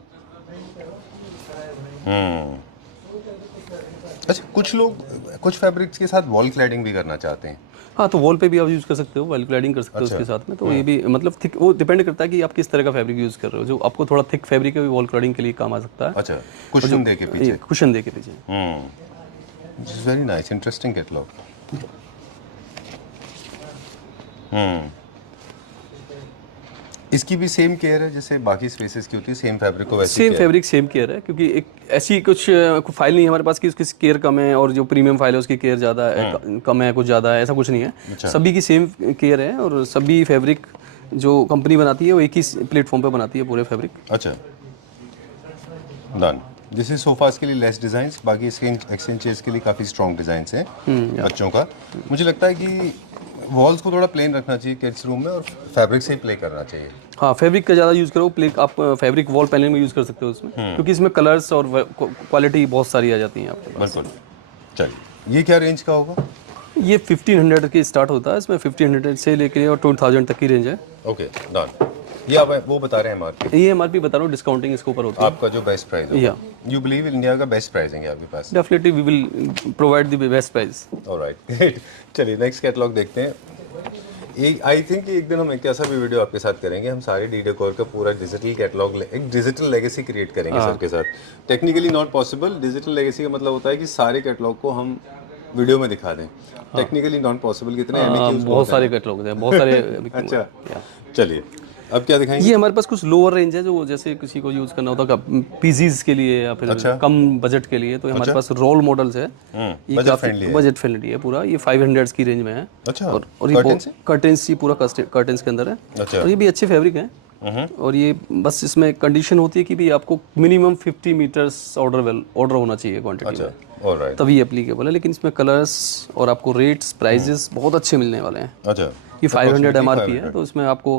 अच्छा, कुछ लोग कुछ फैब्रिक्स के साथ वॉल क्लैडिंग भी करना चाहते हैं। हाँ, तो वॉल पे भी आप यूज़ कर सकते हो, वॉल क्लैडिंग कर सकते हो उसके साथ में। तो ये भी मतलब थिक, वो डिपेंड करता है कि आप किस तरह का फैब्रिक यूज़ कर रहे हो। जो आपको थोड़ा थिक फैब्रिक है वो वॉल क्लैडिंग के लिए काम आ सकता है। अच्छा, कुशन दे के पीछे। कुशन दे के पीछे। This is very nice, interesting catalogue. इसकी भी सेम केयर है जैसे बाकी स्पेसेस की होती है, सेम फैब्रिक को वैसे सेम फैब्रिक सेम केयर है क्योंकि एक ऐसी कुछ फाइल नहीं है हमारे पास कि उसकी केयर कम है और जो प्रीमियम फाइल है उसकी केयर ज़्यादा है, कम है, कुछ ज़्यादा है, ऐसा कुछ नहीं है। अच्छा। सभी की सेम केयर है और सभी फैब्रिक जो कंपनी बनाती है वो एक ही प्लेटफॉर्म पे बनाती है पूरे फैब्रिक। अच्छा डन। दिस इज सोफास के लिए लेस डिज़ाइंस, बाकी इसके एक्सचेंज चेयर्स के लिए काफ़ी स्ट्रॉन्ग डिज़ाइंस हैं बच्चों का। मुझे लगता है कि वॉल्स को थोड़ा प्लेन रखना चाहिए किड्स रूम में और फैब्रिक से ही प्ले करना चाहिए। हाँ, फैब्रिक का ज़्यादा यूज़ करो। आप फैब्रिक वॉल पैनल में यूज़ कर सकते हो उसमें क्योंकि इसमें कलर्स और क्वालिटी बहुत सारी आ जाती हैं आपके पास। बिल्कुल। चलिए, ये क्या रेंज का होगा? ये 1500 की स्टार्ट होता है, इसमें 1500 से लेके और 2000 तक की रेंज है। Okay done. ये आप वो बता रहे हैं मार्केट? ये एमआरपी बता रहा हूँ, डिस्काउंटिंग इसके ऊपर होती है। आपका जो बेस्ट प्राइस है, यू बिलीव इंडिया का बेस्ट प्राइसिंग है आपके पास? Definitely we will provide the best price. Alright. चलिए नेक्स्ट कैटलॉग देखते हैं। आई थिंक एक दिन हम एक ऐसा भी वीडियो आपके साथ करेंगे, हम सारे डी डेकोर का पूरा डिजिटल कैटलॉग, एक डिजिटल लेगेसी क्रिएट करेंगे सर के साथ। Technically not possible. Digital legacy का मतलब होता है कि सारे कैटलॉग को हम वीडियो में दिखा दें। Technically not possible. कितने बहुत सारे कैटलॉग हैं, बहुत सारे। अच्छा, चलिए अब क्या दिखाएंगे? ये हमारे पास कुछ लोअर रेंज है जो जैसे किसी को यूज़ करना होता है पीजीज के लिए या फिर कम बजट के लिए, तो हमारे पास रोल मॉडल्स है। ये काफी बजट फ्रेंडली है पूरा। ये 500 की रेंज में है। अच्छा। और ये कर्टेंस, ये पूरा कर्टेंस के अंदर है। अच्छा। और ये भी अच्छे फैब्रिक है। और ये बस इसमें कंडीशन होती है कि भी आपको मिनिमम 50 मीटर्स ऑर्डर होना चाहिए क्वांटिटी में, तभी एप्लीकेबल है। लेकिन इसमें कलर्स और आपको रेट्स, प्राइजेस बहुत अच्छे मिलने वाले हैं। अच्छा। ये 500 एमआरपी है तो इसमें आपको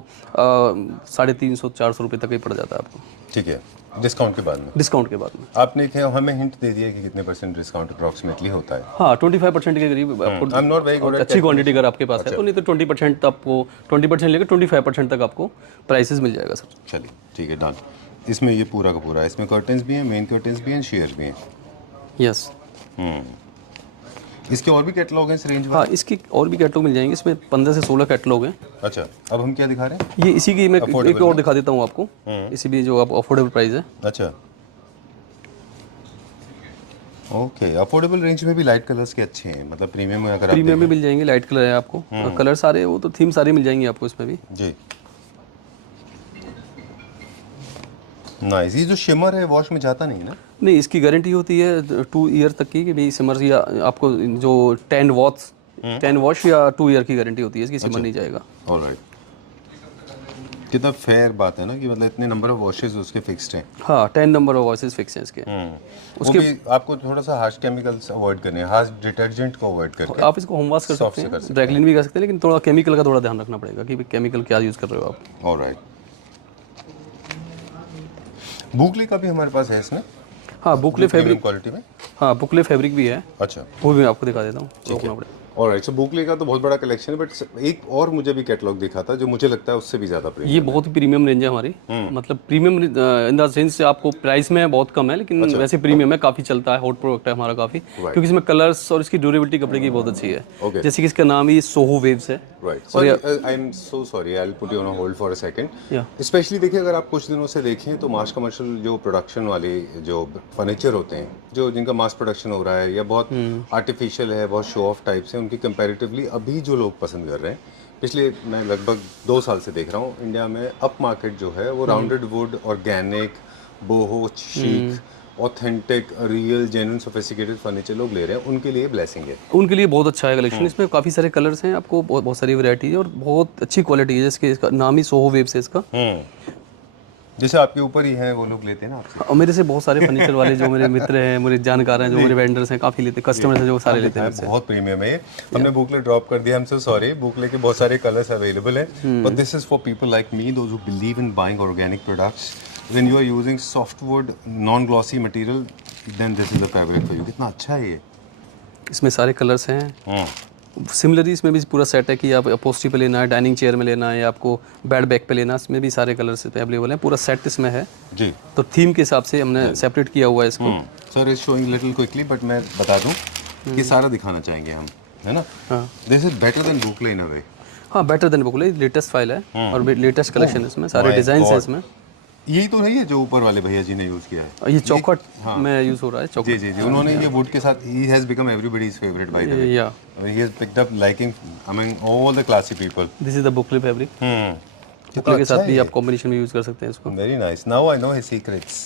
350-400 रुपये तक ही पड़ जाता है आपको। ठीक है, डिस्काउंट के बाद में? डिस्काउंट के बाद में आपने क्या हमें हिंट दे दिया कि कितने % डिस्काउंट अप्रॉक्सीमेटली होता है? हाँ, 25% के करीब आपको। I am not very good. अच्छी क्वांटिटी अगर आपके पास है तो, नहीं तो 20% आपको 20% लेकर 25% तक आपको प्राइसेस मिल जाएगा सर। चलिए ठीक है डन। इसमें ये पूरा का पूरा है, इसमें कर्टन्स भी हैं, मेन कर्टन्स भी हैं, शेयर्स भी हैं। यस। इसके और भी कैटलॉग हैं इस रेंज में? हाँ, इसकी और भी कैटलॉग मिल जाएंगे। इसमें 15 से 16 कैटलॉग हैं। अच्छा, अब हम क्या दिखा रहे हैं? ये इसी की मैं एक और दिखा देता हूँ आपको। इसी भी जो आप अफोर्डेबल प्राइस है। अच्छा ओके, अफोर्डेबल रेंज में भी लाइट कलर्स के अच्छे हैं, मतलब प्रीमियम में अगर प्रीमियम में मिल जाएंगे। लाइट कलर है आपको, कलर सारे वो तो थीम सारी मिल जाएंगी आपको इसमें भी। जी नाइस। ये जो शिमर है वॉश में जाता नहीं है ना? नहीं, इसकी गारंटी होती है 2 ईयर तक की कि भाई सिमर या आपको जो 10 वॉश या 2 ईयर की गारंटी होती है इसकी। सिमर नहीं जाएगा। ऑलराइट। कितना फेयर बात है ना कि मतलब इतने नंबर ऑफ वॉशेस उसके फिक्स्ड हैं। हाँ, 10 नंबर ऑफ वॉशेस फिक्स हैं इसके। उसके भी आपको थोड़ा सा हार्श केमिकल्स अवॉइड करने हैं, हार्श डिटर्जेंट को अवॉइड करके आप इसको होम वॉश कर सकते हैं, ड्राई क्लीन भी कर सकते हैं, लेकिन थोड़ा केमिकल का थोड़ा ध्यान रखना पड़ेगा कि केमिकल क्या यूज़ कर रहे हो आप। ऑलराइट। बुकले का भी हमारे पास है इसमें? हाँ, बुकले फैब्रिक क्वालिटी में। हाँ, बुकले फैब्रिक भी है। अच्छा, वो भी मैं आपको दिखा देता हूँ। ऑलराइट, सो बुकले का तो बहुत बड़ा कलेक्शन है, बट एक और मुझे भी कैटलॉग दिखा था जो मुझे लगता है उससे भी ज़्यादा प्रीमियम। ये बहुत ही प्रीमियम रेंज है हमारी, मतलब प्रीमियम इन द सेंस आपको प्राइस में बहुत कम है, लेकिन वैसे प्रीमियम है, काफ़ी चलता है, हॉट प्रोडक्ट है हमारा काफ़ी, क्योंकि इसमें कलर्स और इसकी ड्यूरेबिलिटी कपड़े की बहुत अच्छी है। जैसे कि इसका नाम ही सोहो वेव्स है। Right, sorry, I am so sorry, I will put you on hold for a second. Specially देखिए, अगर आप कुछ दिनों से देखें तो मास कमर्शियल जो प्रोडक्शन वाले जो फर्नीचर होते हैं, जो जिनका मास प्रोडक्शन हो रहा है या बहुत आर्टिफिशियल है, बहुत शो ऑफ टाइप से, उनकी कंपैरेटिवली अभी जो लोग पसंद कर रहे हैं, पिछले मैं लगभग 2 साल से देख रहा हूँ इंडिया में अप मार्केट जो है वो राउंडेड वुड, ऑर्गेनिक, बोहो चिक, authentic, real, genuine, sophisticated furniture लोग ले रहे हैं, उनके लिए ब्लेसिंग है। उनके लिए बहुत अच्छा है कलेक्शन। इसमें काफ़ी सारे कलर्स हैं, आपको बहुत सारी वैरायटी है और बहुत अच्छी क्वालिटी है, जिसके इसका नाम ही सोहो वेव्स है इसका। जैसे आपके ऊपर ही है वो लोग लेते हैं ना आपसे। और मेरे से बहुत सारे फर्नीचर वाले जो मेरे मित्र हैं, मेरे जानकार हैं, जो मेरे वेंडर्स हैं, काफ़ी लेते हैं, कस्टमर्स हैं जो सारे लेते हैं। बहुत प्रीमियम है ये। हमने बुकलेट ड्रॉप कर दिया, हम सो सॉरी। बुकलेट के बहुत सारे कलर्स अवेलेबल हैं, but this is for people like me, those who believe in buying organic products. When you are using softwood non glossy material, then this is the fabric for you. कितना अच्छा है ये। इसमें सारे colours हैं। Similarly इसमें भी पूरा सेट है कि आप अपोस्ट्री पे लेना है, डाइनिंग चेयर में लेना है, या आपको बेड बैक पे लेना है, इसमें भी सारे कलर्स अवेलेबल हैं, पूरा सेट इसमें है जी। तो थीम के हिसाब से हमने सेपरेट किया हुआ है इसको। Sir is showing little quickly, but मैं बता दूं कि सारा दिखाना चाहेंगे हम, है ना। दिस इज बेटर देन बुकले इन अ वे। हाँ, बेटर देन बुकले, लेटेस्ट फाइल है और लेटेस्ट कलेक्शन है इसमें, सारे डिजाइन है इसमें। यही तो नहीं है जो ऊपर वाले भैया जी ने यूज किया है, ये चौखट में यूज हो रहा है। चौखट, जी जी जी, उन्होंने ये वुड के साथ, he has become everybody's favourite by the way. Yeah he has picked up liking among all the classy people. This is the boucle fabric. Boucle के साथ भी आप कॉम्बिनेशन में यूज कर सकते हैं इसको। Very nice, now I know his secrets.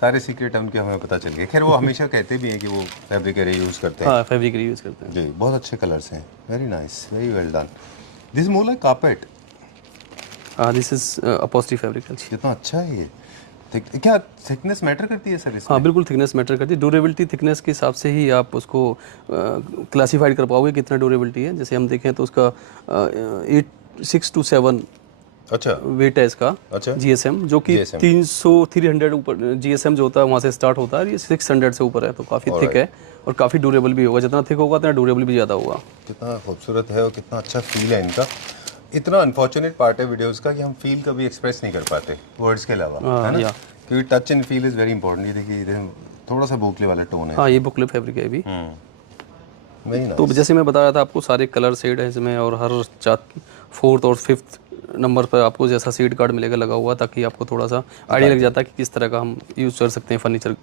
सारे सीक्रेट उनके हमें पता चल गए। खैर वो हमेशा कहते भी हैं कि वो फैब्रिक यूज करते हैं। हाँ, फैब्रिक यूज करते हैं जी, बहुत अच्छे कलर्स हैं। Very nice, very well done. This more like carpet. This is upholstery fabric. कितना अच्छा है ये। क्या थिकनेस मैटर करती है सर इसमें? हाँ, बिल्कुल थिकनेस मैटर करती है। ड्यूरेबिलिटी थिकनेस के हिसाब से ही आप उसको क्लासीफाइड कर पाओगे कितना ड्यूरेबिलिटी है। जैसे हम देखें तो उसका 6 to 7 अच्छा वेट है इसका। अच्छा, GSM जो कि 300 ऊपर GSM जो होता है वहाँ से स्टार्ट होता है, ये 600 से ऊपर है, तो काफ़ी थिक है और काफ़ी ड्यूरेबल भी होगा। जितना थिक होगा उतना ड्यूरेबल भी ज़्यादा होगा। कितना खूबसूरत है और कितना अच्छा फील है इनका। इतना अनफॉर्चुनेट पार्ट है वीडियोस का कि हम फील कभी एक्सप्रेस नहीं कर पाते वर्ड्स के अलावा, है ना, क्योंकि touch and feel is very important. ये देखिए थोड़ा सा बुकले वाला टोन है। हाँ, ये बुकले फैब्रिक है अभी। तो जैसे मैं बता रहा था आपको, सारे कलर शेड है इसमें और हर 4th और 5th नंबर पर आपको जैसा सीड कार्ड मिलेगा लगा हुआ, ताकि आपको थोड़ा सा आइडिया लग जाता है कि किस तरह का हम यूज़ कर सकते हैं फर्नीचर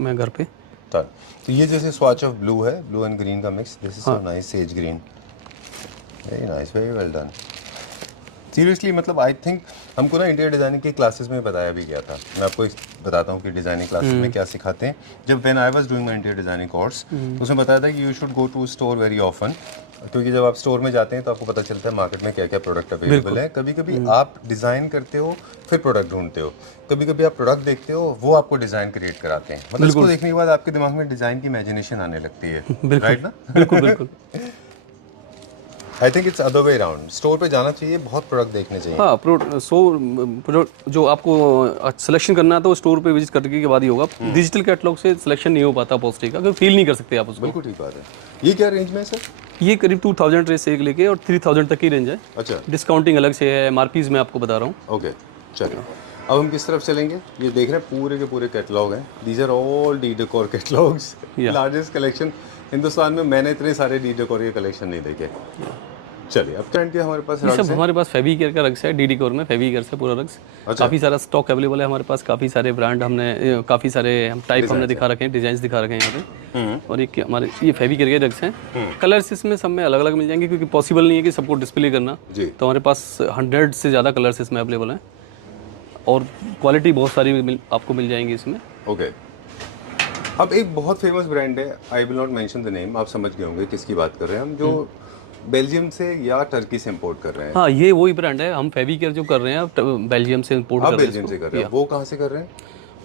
में घर पे। तो ये जैसे स्वॉच ऑफ ब्लू है, ब्लू एंड ग्रीन का mix. This is so nice, sage green. Very nice, very well done. Seriously, मतलब आई थिंक हमको ना इंटीरियर डिज़ाइनिंग की क्लासेस में बताया भी गया था। मैं आपको बताता हूँ कि डिज़ाइनिंग क्लासेस में क्या सिखाते हैं। जब when I was doing my interior designing course, तो उसमें बताया था कि you should go to store very often, क्योंकि जब आप स्टोर में जाते हैं तो आपको पता चलता है मार्केट में क्या क्या प्रोडक्ट अवेलेबल है। कभी कभी आप डिज़ाइन करते हो फिर प्रोडक्ट ढूंढते हो, कभी कभी आप प्रोडक्ट देखते हो वो आपको डिज़ाइन क्रिएट कराते हैं। मतलब इसको देखने के बाद आपके दिमाग में डिज़ाइन की इमेजिनेशन आने लगती है, राइट ना? बिल्कुल बिल्कुल। I think it's other way around. Store पे जाना चाहिए, बहुत प्रोडक्ट देखने चाहिए। हाँ, प्रोडक्ट जो आपको सिलेक्शन करना है तो स्टोर पे विजिट करने के बाद ही होगा। डिजिटल कैटलॉग से सिलेक्शन नहीं हो पाता पोस्टरी का, क्योंकि फील नहीं कर सकते आप उसको। बिल्कुल ठीक बात है। ये क्या रेंज में है सर? ये करीब 2000 से लेके और 3000 तक की रेंज है। अच्छा, डिस्काउंटिंग अलग से है, MRPs में आपको बता रहा हूँ। ओके, चलिए अब हम किस तरफ चलेंगे? ये देख रहे हैं पूरे के पूरे कैटलॉग हैं। These are all the decor catalogues, largest collection Hindustan में। मैंने इतने सारे डी डेकोर के कलेक्शन नहीं देखे। चलिए अब ट्रेंड के हमारे पास सब हमारे पास फेविकेयर का रग्स है, डी डेकोर में फेविकेयर से पूरा रग्स। काफ़ी सारा स्टॉक अवेलेबल है हमारे पास, काफ़ी सारे ब्रांड हमने, काफ़ी सारे टाइप हमने दिखा रखे हैं, डिजाइन दिखा रखे हैं यहाँ पे। और एक हमारे ये फेविकेयर के रग्स हैं। कलर्स इसमें सब में अलग अलग मिल जाएंगे, क्योंकि पॉसिबल नहीं है कि सबको डिस्प्ले करना, तो हमारे पास 100 से ज़्यादा कलर्स इसमें अवेलेबल हैं और क्वालिटी बहुत सारी आपको मिल जाएंगी इसमें। ओके, अब एक बहुत फेमस ब्रांड है, I will not mention the name, आप समझ गए होंगे किसकी बात कर रहे हैं हम, जो बेल्जियम से या टर्की से इंपोर्ट कर रहे हैं। हाँ, ये वही ब्रांड है। हम फेविकेयर जो कर रहे हैं बेल्जियम से इंपोर्ट कर रहे हैं। बेल्जियम से कर रहे हैं, वो कहाँ से कर रहे हैं?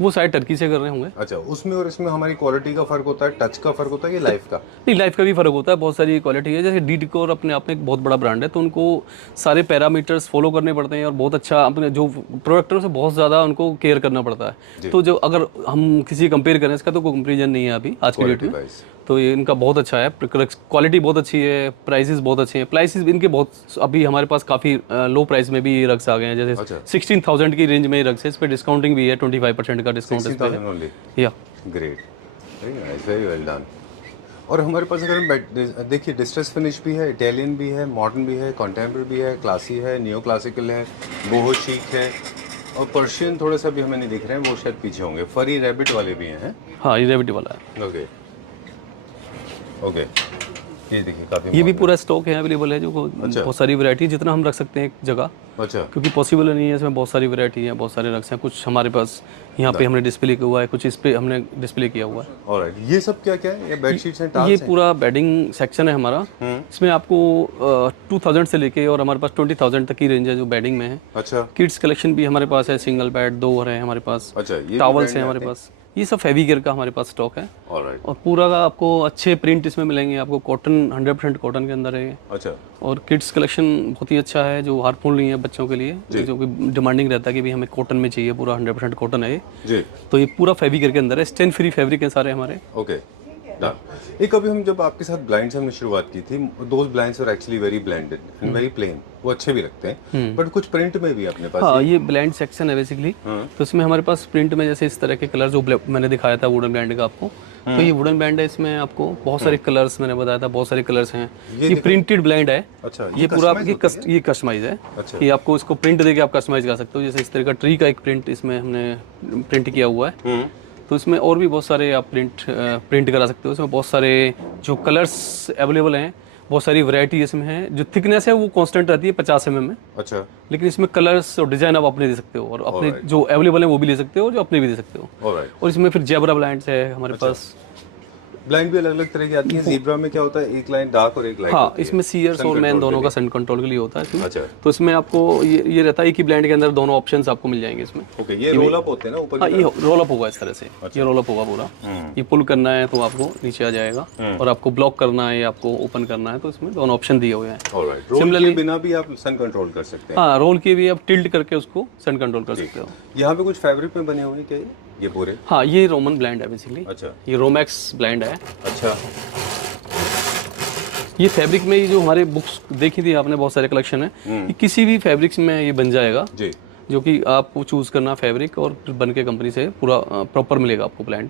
वो शायद टर्की से कर रहे होंगे। अच्छा, उसमें और इसमें हमारी क्वालिटी का फर्क होता है, टच का फर्क होता है, ये लाइफ का? नहीं, लाइफ का भी फर्क होता है। बहुत सारी क्वालिटी है। जैसे डी डेकोर अपने आप में एक बहुत बड़ा ब्रांड है, तो उनको सारे पैरामीटर्स फॉलो करने पड़ते हैं और बहुत अच्छा अपने जो प्रोडक्ट है उसे बहुत ज़्यादा उनको केयर करना पड़ता है। तो जो अगर हम किसी कंपेयर करें इसका, तो कोई कंपेरिजन नहीं है अभी आज की डेट में। तो ये इनका बहुत अच्छा है, क्वालिटी बहुत अच्छी है, प्राइसेस बहुत अच्छे हैं। प्राइसेस इनके बहुत अभी हमारे पास काफ़ी लो प्राइस में भी रग्स आ गए हैं, जैसे 16,000 की रेंज में रग्स है। इस पर डिस्काउंटिंग भी है, 25% का डिस्काउंट इस पर है। या great, very nice, very well done. और हमारे पास अगर हम देखिए डिस्ट्रेस फिनिश भी है, इटालियन भी है, मॉडर्न भी है, कॉन्टेम्प्रेरी भी है, क्लासी है, नियो क्लासिकल है, बोहो शिक है, और पर्शियन थोड़ा सा भी हमें नहीं दिख रहे हैं, वो शायद पीछे होंगे। फरी रैबिट वाले भी हैं। हाँ, ये रैबिट वाला है। ओके ओके, ये देखिए काफ़ी, ये भी पूरा स्टॉक है, अवेलेबल है, जो बहुत सारी वैरायटी जितना हम रख सकते हैं एक जगह। अच्छा, क्योंकि पॉसिबल नहीं है, इसमें बहुत सारी वैरायटी है, बहुत सारे रक्स हैं। कुछ हमारे पास यहाँ पे हमने डिस्प्ले किया हुआ है, कुछ इस पे हमने डिस्प्ले किया हुआ है। ऑलराइट, ये सब क्या क्या है? ये बेडशीट्स हैं, टाल्स ये हैं? पूरा बेडिंग सेक्शन है हमारा। इसमें आपको 2000 से लेके और हमारे पास 20,000 तक की रेंज है जो बेडिंग में है। अच्छा किड्स कलेक्शन भी हमारे पास है, सिंगल बेड 2 है हमारे पास, अच्छा, ये टॉवल्स हैं हमारे पास। ये सब फेवी केयर का हमारे पास स्टॉक है। ऑलराइट, और पूरा का आपको अच्छे प्रिंट इसमें मिलेंगे, आपको कॉटन 100% कॉटन के अंदर है। अच्छा और किड्स कलेक्शन बहुत ही अच्छा है, जो हार्मफुल नहीं है बच्चों के लिए, जो कि डिमांडिंग रहता है कि भी हमें कॉटन में चाहिए, पूरा 100% कॉटन है ये। जी, तो ये पूरा फैब्रिक के अंदर है, स्टेन फ्री फैब्रिक है सारे हमारे। Okay done. एक अभी हम जब आपके साथ ब्लाइंड्स हमने शुरुआत की थी, those blinds are actually very blended and very plain, वो अच्छे भी लगते हैं, बट कुछ प्रिंट में भी अपने पास। हाँ, ये ब्लेंड सेक्शन है बेसिकली। तो इसमें हमारे पास प्रिंट में जैसे इस तरह के कलर जो मैंने दिखाया था वुडन ब्लैंड का आपको, तो ये वुडन ब्लैंड है, इसमें आपको बहुत सारे कलर्स मैंने बताया था, बहुत सारे कलर्स हैं। ये प्रिंटेड ब्लैंड है। अच्छा, ये पूरा ये कस्टमाइज है। अच्छा, कि आपको इसको प्रिंट देके आप कस्टमाइज कर सकते हो। जैसे इस तरह का ट्री का एक प्रिंट इसमें हमने प्रिंट किया हुआ है। तो इसमें और भी बहुत सारे आप प्रिंट करा सकते हो। इसमें बहुत सारे जो कलर्स अवेलेबल हैं, बहुत सारी वैरायटी इसमें है। जो थिकनेस है वो कांस्टेंट रहती है 50 mm में। अच्छा, लेकिन इसमें कलर्स और डिजाइन आप अपने दे सकते हो, और अपने जो अवेलेबल है वो भी ले सकते हो, जो अपने भी दे सकते हो। ऑलराइट। और इसमें फिर जेब्रा ब्लाइंड्स है हमारे पास। ब्लाइंड भी अलग अलग तरह की आती है। ज़ीब्रा में क्या होता है, एक लाइन डार्क और एक लाइट। हाँ, इसमें सीयर्स और मैन दोनों का सन कंट्रोल के लिए होता है इसमें। अच्छा, तो इसमें आपको ये रहता है कि ब्लाइंड के अंदर दोनों ऑप्शंस आपको मिल जाएंगे इसमें। ओके, ये रोल अप होते हैं ना ऊपर? हाँ, ये रोल अप होगा इस तरह से। ये रोल अप होगा पूरा। ये पुल करना है तो आपको नीचे आ जाएगा, और आपको ब्लॉक करना है या आपको ओपन करना है, तो इसमें दोनों ऑप्शन दिए हुए हैं। ऑलराइट, रोल के बिना भी आप सन कंट्रोल कर सकते हैं। हाँ, रोल के भी आप टिल्ट करके उसको सन कंट्रोल कर सकते हो। यहाँ पे कुछ फैब्रिक में बने हुए हैं क्या ये पूरे? हाँ, ये रोमन ब्लैंड है बेसिकली। अच्छा, ये रोमैक्स ब्लैंड है। अच्छा, ये फैब्रिक में ये जो हमारे बुक्स देखी थी आपने, बहुत सारे कलेक्शन है, ये किसी भी फैब्रिक्स में ये बन जाएगा जी, जो कि आपको चूज करना फैब्रिक, और फिर बन के कंपनी से पूरा प्रॉपर मिलेगा आपको ब्लैंड।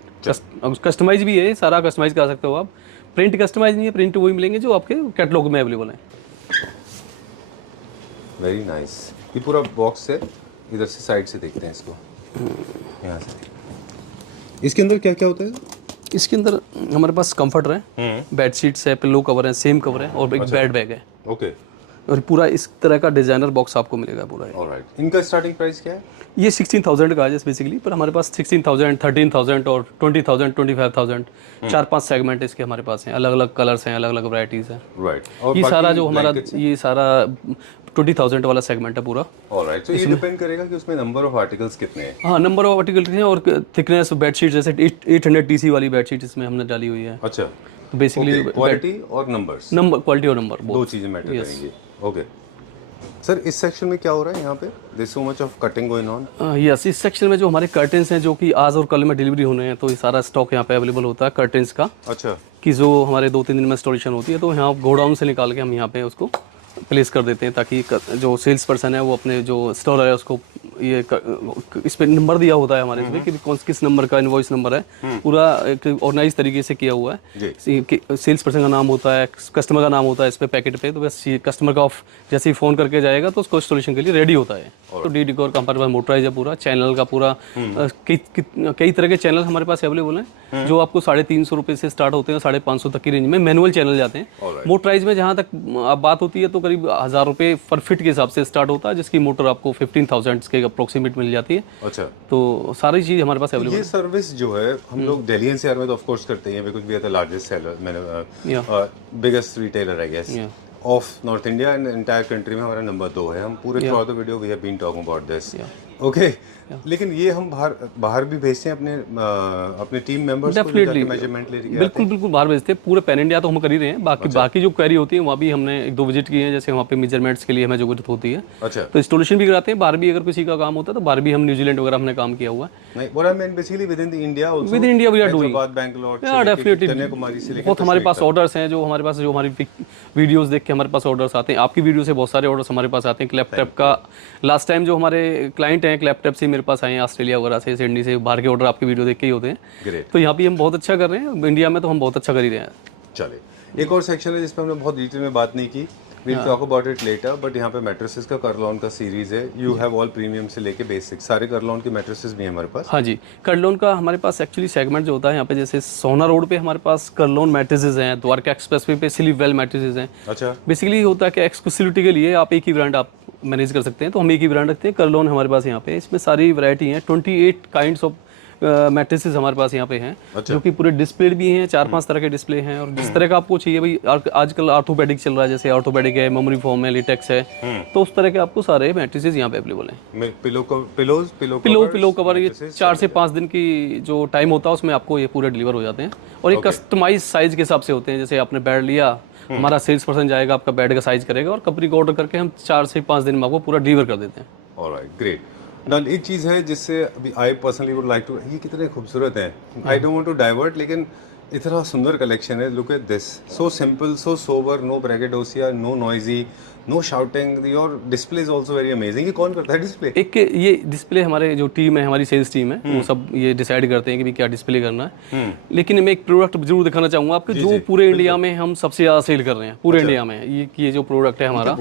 कस्टमाइज भी है, सारा कस्टमाइज कर सकते हो आप। प्रिंट कस्टमाइज नहीं है, प्रिंट वही मिलेंगे जो आपके कैटलॉग में अवेलेबल है। Very nice. ये पूरा बॉक्स है, इधर से साइड से देखते हैं इसको, यहाँ से। इसके अंदर क्या क्या होता है? इसके अंदर हमारे पास कंफर्टर है, बेड शीट्स है, पिलो कवर है, सेम कवर है, और एक बेड बैग है। ओके, और पूरा इस तरह का डिजाइनर बॉक्स आपको मिलेगा पूरा। ऑलराइट। इनका स्टार्टिंग प्राइस क्या है? ये 16,000 का है बेसिकली, पर हमारे पास 16,000, 13,000 और 20,000, 25,000 4-5 सेगमेंट इसके हमारे पास हैं। अलग अलग कलर्स हैं, अलग अलग वैराइटीज हैं। राइट। और ये सारा जो हमारा blankets ये सारा 20,000 वाला सेगमेंट है पूरा। ऑलराइट, तो ये डिपेंड करेगा कि उसमें नंबर ऑफ आर्टिकल्स कितने हैं। हाँ, नंबर ऑफ आर्टिकल हैं, और थिकनेस बेडशीट जैसे 800 TC वाली बेडशीट इसमें हमने डाली हुई है। अच्छा, तो बेसिकली क्वालिटी और नंबर्स, नंबर, क्वालिटी और नंबर दो चीजें मैटर करेंगी। ओके सर, इस सेक्शन में क्या हो रहा है यहाँ पे? There so much of cutting going on. Yes, इस सेक्शन में जो हमारे कर्टेंस हैं, जो कि आज और कल में डिलीवरी होने हैं, तो ये सारा स्टॉक यहाँ पे अवेलेबल होता है कर्टेंस का। अच्छा, कि जो हमारे 2-3 दिन में इंस्टॉलेशन होती है, तो यहाँ गोडाउन से निकाल के हम यहाँ पे उसको प्लेस कर देते हैं, ताकि जो सेल्स पर्सन है वो अपने जो स्टोर है उसको इस पे नंबर दिया होता है हमारे इसमें कि कौन किस नंबर का इनवॉइस नंबर है, पूरा एक ऑर्गेनाइज तरीके से किया हुआ है। सेल्स पर्सन का नाम होता है, कस्टमर का नाम होता है इस पे पैकेट पे, तो बस कस्टमर का जैसे ही फोन करके जाएगा तो उसको इंस्टॉलेशन के लिए रेडी होता है। तो डी डिकोर का हमारे पास मोटराइज है पूरा, चैनल का पूरा कई तरह के चैनल हमारे पास अवेलेबल हैं, जो आपको 350 रुपये से स्टार्ट होते हैं, 550 तक की रेंज में मैनुअल चैनल जाते हैं। मोटराइज में जहाँ तक बात होती है तो करीब 1000 रुपये पर फिट के हिसाब से स्टार्ट होता है, जिसकी मोटर आपको 15,000 के अप्रोक्सीमेट मिल जाती है। अच्छा, तो सारी चीज़ हमारे पास अवेलेबल ये सर्विस जो है हम लोग दिल्ली एनसीआर में तो ऑफ कोर्स करते हैं, because we are the largest seller, biggest retailer I guess of north India and entire country में हमारा नंबर 2 है। हम पूरे throughout the video we have been talking about this. Okay लेकिन ये हम बाहर भी भेजते हैं अपने टीम मेंबर्स को जो जाके मेजरमेंट ले के बिल्कुल बिल्कुल बाहर भेजते हैं, पूरे पैन इंडिया तो हम कर ही रहे हैं। बाकी जो क्वेरी होती है वहाँ भी हमने 1-2 विजिट किए हैं, जैसे वहाँ पे मेजरमेंट्स के लिए हमें जरूरत होती है। अच्छा, तो इंस्टॉलेशन भी कराते हैं। बाहर भी अगर किसी का काम होता है तो बाहर भी हम न्यूजीलैंड वगैरह हमने काम किया हुआ है। नहीं what I mean basically within the India also, within India we are doing, Bangalore, definitely Kanyakumari से लेकर बहुत हमारे पास ऑर्डर्स हैं, जो हमारे पास जो हमारी वीडियोस देख के हमारे पास ऑर्डर्स आते हैं। आपकी वीडियो से बहुत सारे ऑर्डर्स हमारे पास आते हैं। क्लैपटॉप का लास्ट टाइम जो हमारे क्लाइंट हैं क्लैपटॉप से मेरे पास आए हैं, ऑस्ट्रेलिया वगैरह से, सिडनी से, बाहर के ऑर्डर आपकी वीडियो देख के ही होते हैं। तो यहाँ पे हम बहुत अच्छा कर रहे हैं, इंडिया में तो हम बहुत अच्छा कर ही रहे हैं। चलिए एक और सेक्शन है जिस पर हमने बहुत डिटेल में बात नहीं की, we'll talk about it later, but यहाँ पे मैट्रेसेस का करलॉन का सीरीज है। यू हैव ऑल प्रीमियम से लेके बेसिक सारे करलॉन के मैट्रेसेस भी हैं हमारे पास। हाँ जी, करलॉन का हमारे पास एक्चुअली सेगमेंट जो होता है यहाँ पे, जैसे सोना रोड पे हमारे पास करलॉन मैट्रेसेस हैं, द्वारका एक्सप्रेसवे पे स्लीप वेल मैट्रेसेस हैं। अच्छा, बेसिकली होता है कि एक्सक्लूसिविटी के लिए आप एक ही ब्रांड आप मैनेज कर सकते हैं, तो हम एक ही ब्रांड रखते हैं। करलॉन हमारे पास यहाँ पे, इसमें सारी वैरायटी हैं। 28 काइंड्स ऑफ मैट्रेसेस हमारे पास यहाँ पे हैं। जो कि पूरे डिस्प्ले भी हैं, 4-5 तरह के डिस्प्ले हैं, और जिस तरह का आपको चाहिए भाई, आजकल ऑर्थोपेडिक चल रहा है, जैसे ऑर्थोपेडिक है, मेमोरी फोम है, लिटेक्स है, तो उस तरह के आपको सारे मैट्रेसेस यहाँ पे अवेलेबल हैं। पिलो कवर ये 4 से 5 दिन की जो टाइम होता है उसमें आपको ये पूरे डिलीवर हो जाते हैं, और ये कस्टमाइज साइज के हिसाब से होते हैं। जैसे आपने बेड लिया, हमारा सेल्स पर्सन जाएगा, आपका बेड का साइज करेगा, और कंपनी को ऑर्डर करके हम 4 से 5 दिन में आपको पूरा डिलीवर कर देते हैं। Alright, great. डन। एक चीज़ है जिससे अभी I personally would like to, ये कितने खूबसूरत हैं, I don't want to divert, लेकिन इतना सुंदर कलेक्शन है। Look at this, so simple, so sober, no braggadocio, no noisy, no shouting, your display is also very amazing. ये कौन करता है डिस्प्ले? एक ये डिस्प्ले हमारे जो टीम है, हमारी सेल्स टीम है, वो सब ये डिसाइड करते हैं कि भी क्या डिस्प्ले करना है। लेकिन मैं एक प्रोडक्ट जरूर दिखाना चाहूँगा आपको, जो पूरे इंडिया में हम सबसे ज़्यादा सेल कर रहे हैं, पूरे इंडिया में। ये जो प्रोडक्ट है हमारा,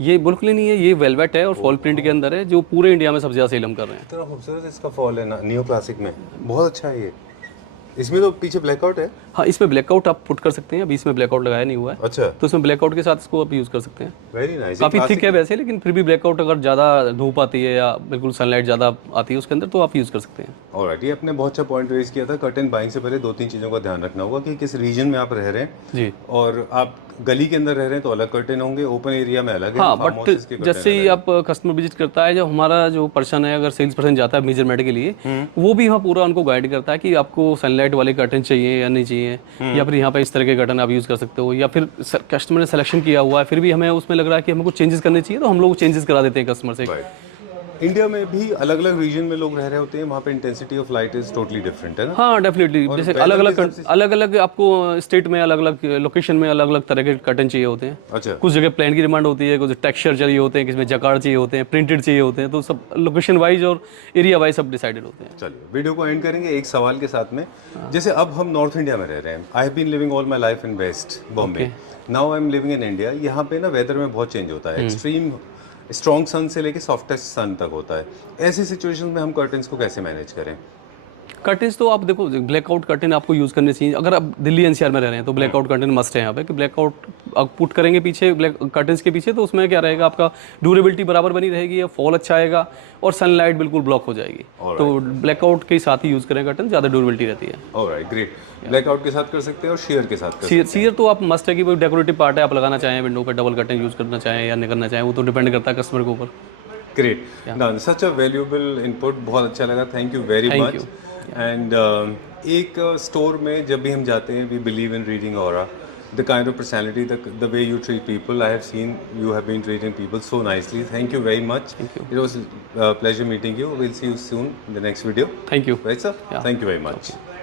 ये बुल्कले नहीं है, ये वेलवेट है और फॉल प्रिंट के अंदर है, जो पूरे इंडिया में सबसे ज़्यादा सेल हम कर रहे हैं। इतना खूबसूरत इसका फॉल है ना, नियो क्लासिक में, बहुत अच्छा है ये। इसमें तो पीछे ब्लैकआउट है। हाँ, इसमें ब्लैकआउट आप पुट कर सकते हैं, अभी इसमें ब्लैकआउट लगाया नहीं हुआ है। अच्छा, तो इसमें ब्लैकआउट के साथ इसको आप यूज़ कर सकते हैं। Very nice. काफ़ी थिक है वैसे, लेकिन फिर भी ब्लैकआउट अगर ज़्यादा धूप आती है या बिल्कुल सनलाइट ज़्यादा आती है उसके अंदर, तो आप यूज़ कर सकते हैं। ऑलराइट, ये आपने बहुत अच्छा पॉइंट रेज किया था। कर्टन बाइंग से पहले 2-3 चीज़ों का ध्यान रखना होगा कि किस रीजन में आप रह रहे हैं जी, और आप गली के अंदर रह रहे हैं तो अलग कर्टन होंगे, ओपन एरिया में अलग है। हाँ, बट जैसे ही आप कस्टमर विजिट करता है, जब हमारा जो पर्सन है, अगर सेल्स पर्सन जाता है मेजरमेंट के लिए, वो भी वहाँ पूरा उनको गाइड करता है कि आपको सनलाइट वाले कर्टन चाहिए या नहीं चाहिए, या फिर यहाँ पे इस तरह के कर्टन आप यूज़ कर सकते हो, या फिर कस्टमर ने सिलेक्शन किया हुआ है, फिर भी हमें उसमें लग रहा है कि हमें कुछ चेंजेस करने चाहिए, तो हम लोग चेंजेस करा देते हैं कस्टमर से। इंडिया में भी अलग अलग रीजन में लोग रह रहे होते हैं, वहाँ पे intensity of light is totally different है ना। हाँ, डेफिनेटली। जैसे अलग अलग आपको स्टेट में अलग अलग लोकेशन में अलग अलग तरह के कर्टन चाहिए होते हैं। अच्छा, कुछ जगह प्लेन की डिमांड होती है, कुछ टेक्सचर चाहिए होते हैं, किसमें जकार्ड चाहिए होते हैं, प्रिंटेड चाहिए होते हैं, तो सब लोकेशन वाइज और एरिया वाइज सब डिसाइडेड होते हैं। चलिए वीडियो को एंड करेंगे एक सवाल के साथ में। जैसे अब हम नॉर्थ इंडिया में रह रहे हैं, I have been living all my life in west Bombay, now I am living in India. यहाँ पे ना वेदर में बहुत चेंज होता है, एक्सट्रीम स्ट्रॉन्ग सन से लेके सॉफ्टेस्ट सन तक होता है। ऐसी सिचुएशन में हम कर्टन्स को कैसे मैनेज करें? कर्टन्स तो आप देखो, ब्लैकआउट कर्टन आपको यूज़ करने चाहिए। अगर आप दिल्ली एनसीआर में रह रहे हैं तो ब्लैकआउट कर्टन मस्ट है यहाँ पे, कि ब्लैकआउट आप पुट करेंगे पीछे ब्लैक कर्टन्स के पीछे, तो उसमें क्या रहेगा, आपका ड्यूरेबिलिटी बराबर बनी रहेगी, या फॉल अच्छा आएगा, और सनलाइट बिल्कुल ब्लॉक हो जाएगी। तो ब्लैकआउट के साथ ही यूज़ करें कर्टन, ज़्यादा ड्यूरेबिलिटी रहती है। Alright, great. ब्लैकआउट के साथ कर सकते हैं और शेयर के साथ कर सकते हैं। शेयर तो आप मस्ट है कि वो डेकोरेटिव पार्ट है, आप लगाना चाहें विंडो पे, डबल कर्टन यूज़ करना चाहें या नहीं करना चाहें, वो तो डिपेंड करता है कस्टमर के ऊपर। Great, done, such a valuable input, बहुत अच्छा लगा, thank you very much. And एक स्टोर में जब भी हम जाते हैं, we believe in reading aura, the kind of personality, the way you treat people. I have seen you have been treating people so nicely. Thank you very much. Thank you. It was a pleasure meeting you. We'll see you soon in the next video. Thank you. Right, sir? Yeah. Thank you very much. Okay.